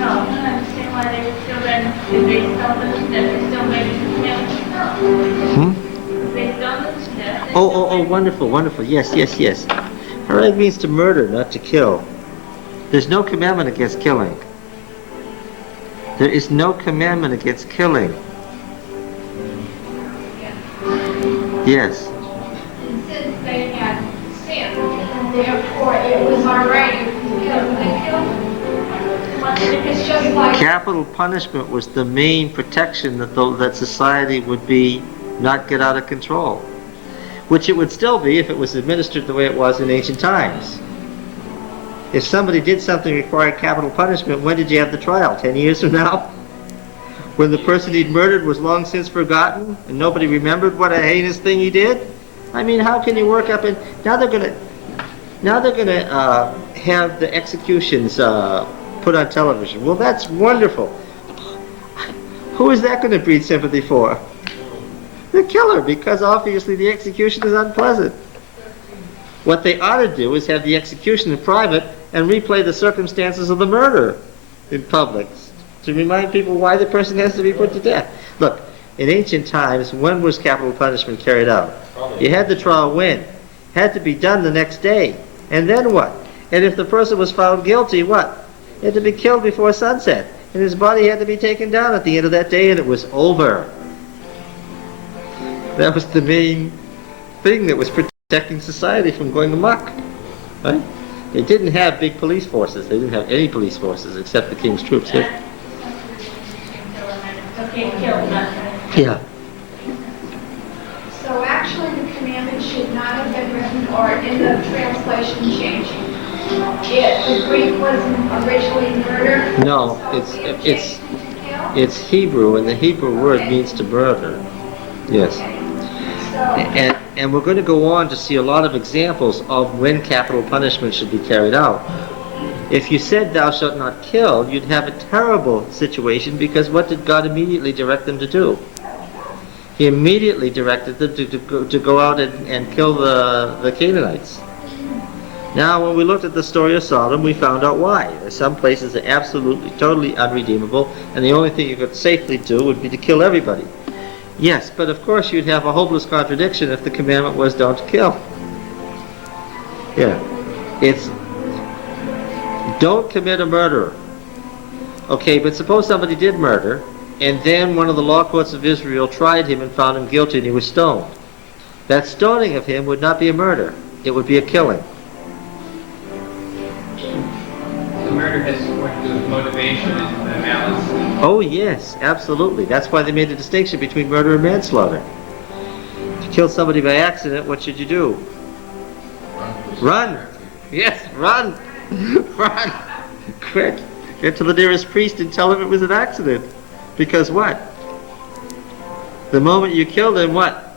don't understand why they would still then, if they stone them to death, they still maybe no. If they stone them to death, they Oh, wonderful. Yes. Harag means to murder, not to kill. There's no commandment against killing. There is no commandment against killing. Yes. Since they had sinned, therefore it was alright because they killed them. It's just like Capital punishment was the main protection that society would be not get out of control, which it would still be if it was administered the way it was in ancient times. If somebody did something requiring capital punishment, when did you have the trial? 10 years from now? When the person he'd murdered was long since forgotten and nobody remembered what a heinous thing he did? I mean, how can you work up in... Now they're gonna have the executions put on television. Well, that's wonderful. Who is that going to breed sympathy for? The killer, because obviously the execution is unpleasant. What they ought to do is have the execution in private and replay the circumstances of the murder. in public to remind people why the person has to be put to death. Look, in ancient times, when was capital punishment carried out? You had the trial when? Had to be done the next day. And then what? And if the person was found guilty, what? He had to be killed before sunset. And his body had to be taken down at the end of that day, and it was over. That was the main thing that was protecting society from going amok. Right? They didn't have big police forces. They didn't have any police forces except the king's troops. Yeah. Yeah. So actually, the commandment should not have been written, or in the translation changing. The Greek wasn't originally murder. No, so it's Hebrew, and the Hebrew word means to murder. Yes. And we're going to go on to see a lot of examples of when capital punishment should be carried out. If you said thou shalt not kill, you'd have a terrible situation, because what did God immediately direct them to do? He immediately directed them to go out and kill the Canaanites. Now, when we looked at the story of Sodom, we found out why. There's some places that are absolutely, totally unredeemable, and the only thing you could safely do would be to kill everybody. Yes, but of course you'd have a hopeless contradiction if the commandment was don't kill. Yeah. It's don't commit a murder. Okay, but suppose somebody did murder, and then one of the law courts of Israel tried him and found him guilty and he was stoned. That stoning of him would not be a murder. It would be a killing. The murder has more to do with motivation and malice. Oh yes, absolutely. That's why they made a distinction between murder and manslaughter. If you kill somebody by accident, what should you do? Run! Yes, run! Run! Quick! Get to the nearest priest and tell him it was an accident. Because what? The moment you killed him, what?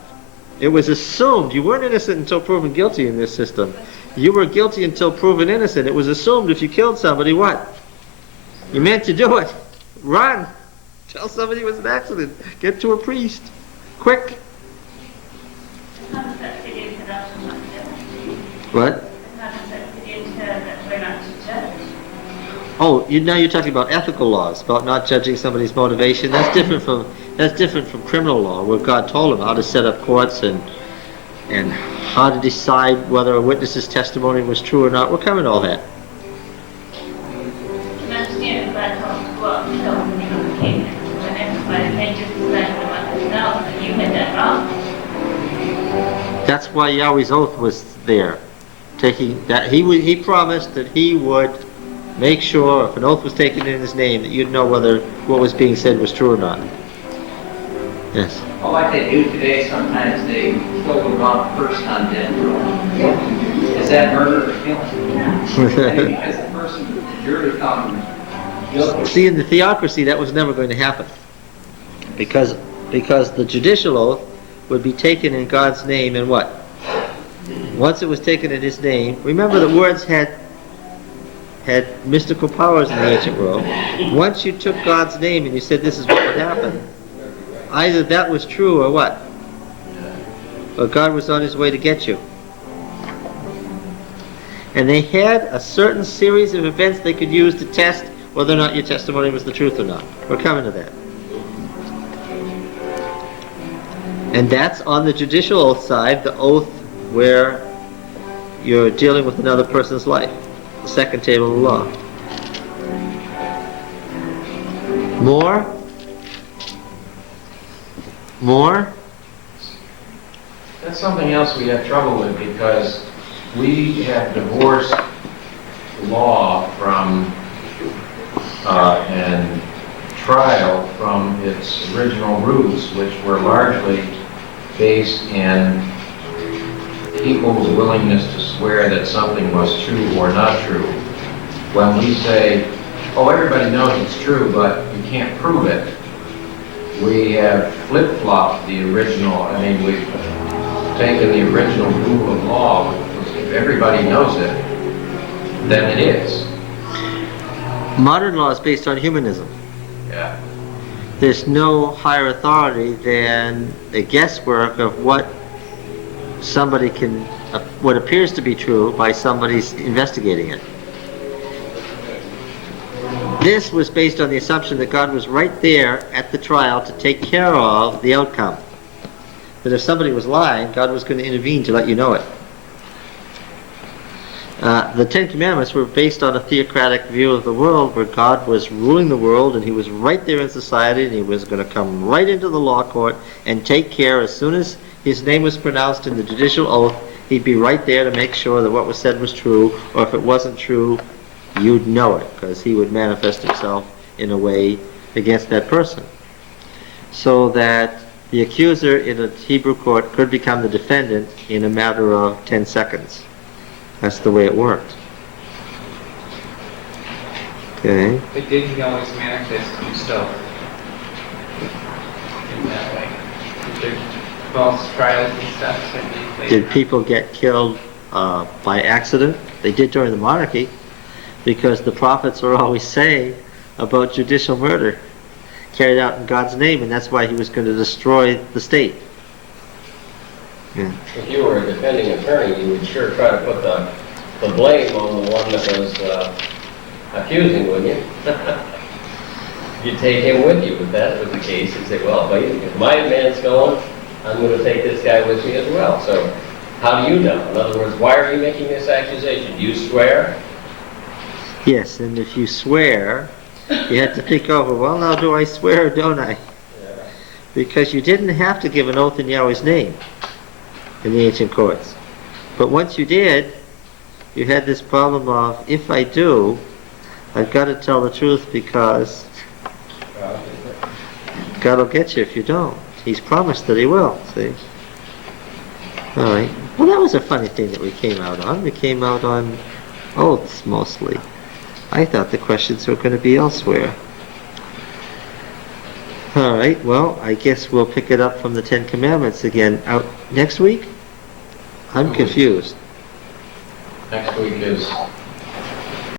It was assumed. You weren't innocent until proven guilty in this system. You were guilty until proven innocent. It was assumed if you killed somebody, what? You meant to do it. Run! Tell somebody it was an accident. Get to a priest. Quick! How does that fit into that? What? How does that fit into that we're not to judge? Oh, now you're talking about ethical laws, about not judging somebody's motivation. That's different from criminal law, where God told them how to set up courts and how to decide whether a witness's testimony was true or not. We're covering all that. And understand that God well, so you came when everybody can't just decide about themselves, and you had that wrong. That's why Yahweh's oath was there, taking that he promised that he would make sure if an oath was taken in his name that you'd know whether what was being said was true or not. Yes. Well, like they do today, sometimes they kill the wrong person on death row. Is that murder or killing? Because the person, the jury found guilty. See, in the theocracy, that was never going to happen, because the judicial oath would be taken in God's name, and what? Once it was taken in His name, remember that words had mystical powers in the ancient world. Once you took God's name and you said this is what would happen, either that was true or what? Or God was on His way to get you. And they had a certain series of events they could use to test whether or not your testimony was the truth or not. We're coming to that. And that's on the judicial oath side, the oath where you're dealing with another person's life. The second table of the law. More? More? That's something else we have trouble with, because we have divorced law from and trial from its original roots, which were largely based in people's willingness to swear that something was true or not true. When we say, oh, everybody knows it's true, but you can't prove it, we have flip-flopped the original. I mean, we've taken the original rule of law, which was if everybody knows it, then it is. Modern law is based on humanism. Yeah. There's no higher authority than the guesswork of what somebody can, what appears to be true by somebody's investigating it. This was based on the assumption that God was right there at the trial to take care of the outcome. That if somebody was lying, God was going to intervene to let you know it. The Ten Commandments were based on a theocratic view of the world where God was ruling the world and he was right there in society and he was going to come right into the law court and take care as soon as his name was pronounced in the judicial oath, he'd be right there to make sure that what was said was true, or if it wasn't true, you'd know it, because he would manifest himself in a way against that person. So that the accuser in a Hebrew court could become the defendant in a matter of 10 seconds. That's the way it worked. Okay. But didn't he always manifest himself in that way? There's false trials and stuff that he played. Did people get killed by accident? They did during the monarchy, because the prophets were always saying about judicial murder carried out in God's name, and that's why he was going to destroy the state. Yeah. If you were a defending attorney, you would sure try to put the blame on the one that was accusing, wouldn't you? You'd take him with you if that was the case. You'd say, well, if my man's gone, I'm going to take this guy with me as well. So how do you know? In other words, why are you making this accusation? Do you swear? Yes, and if you swear, you have to think over, well, now do I swear or don't I? Yeah. Because you didn't have to give an oath in Yahweh's name in the ancient courts. But once you did, you had this problem of, if I do, I've got to tell the truth because God will get you if you don't. He's promised that he will, see? All right. Well, that was a funny thing that we came out on. We came out on oaths, mostly. I thought the questions were going to be elsewhere. All right. Well, I guess we'll pick it up from the Ten Commandments again out next week? I'm confused. Next week is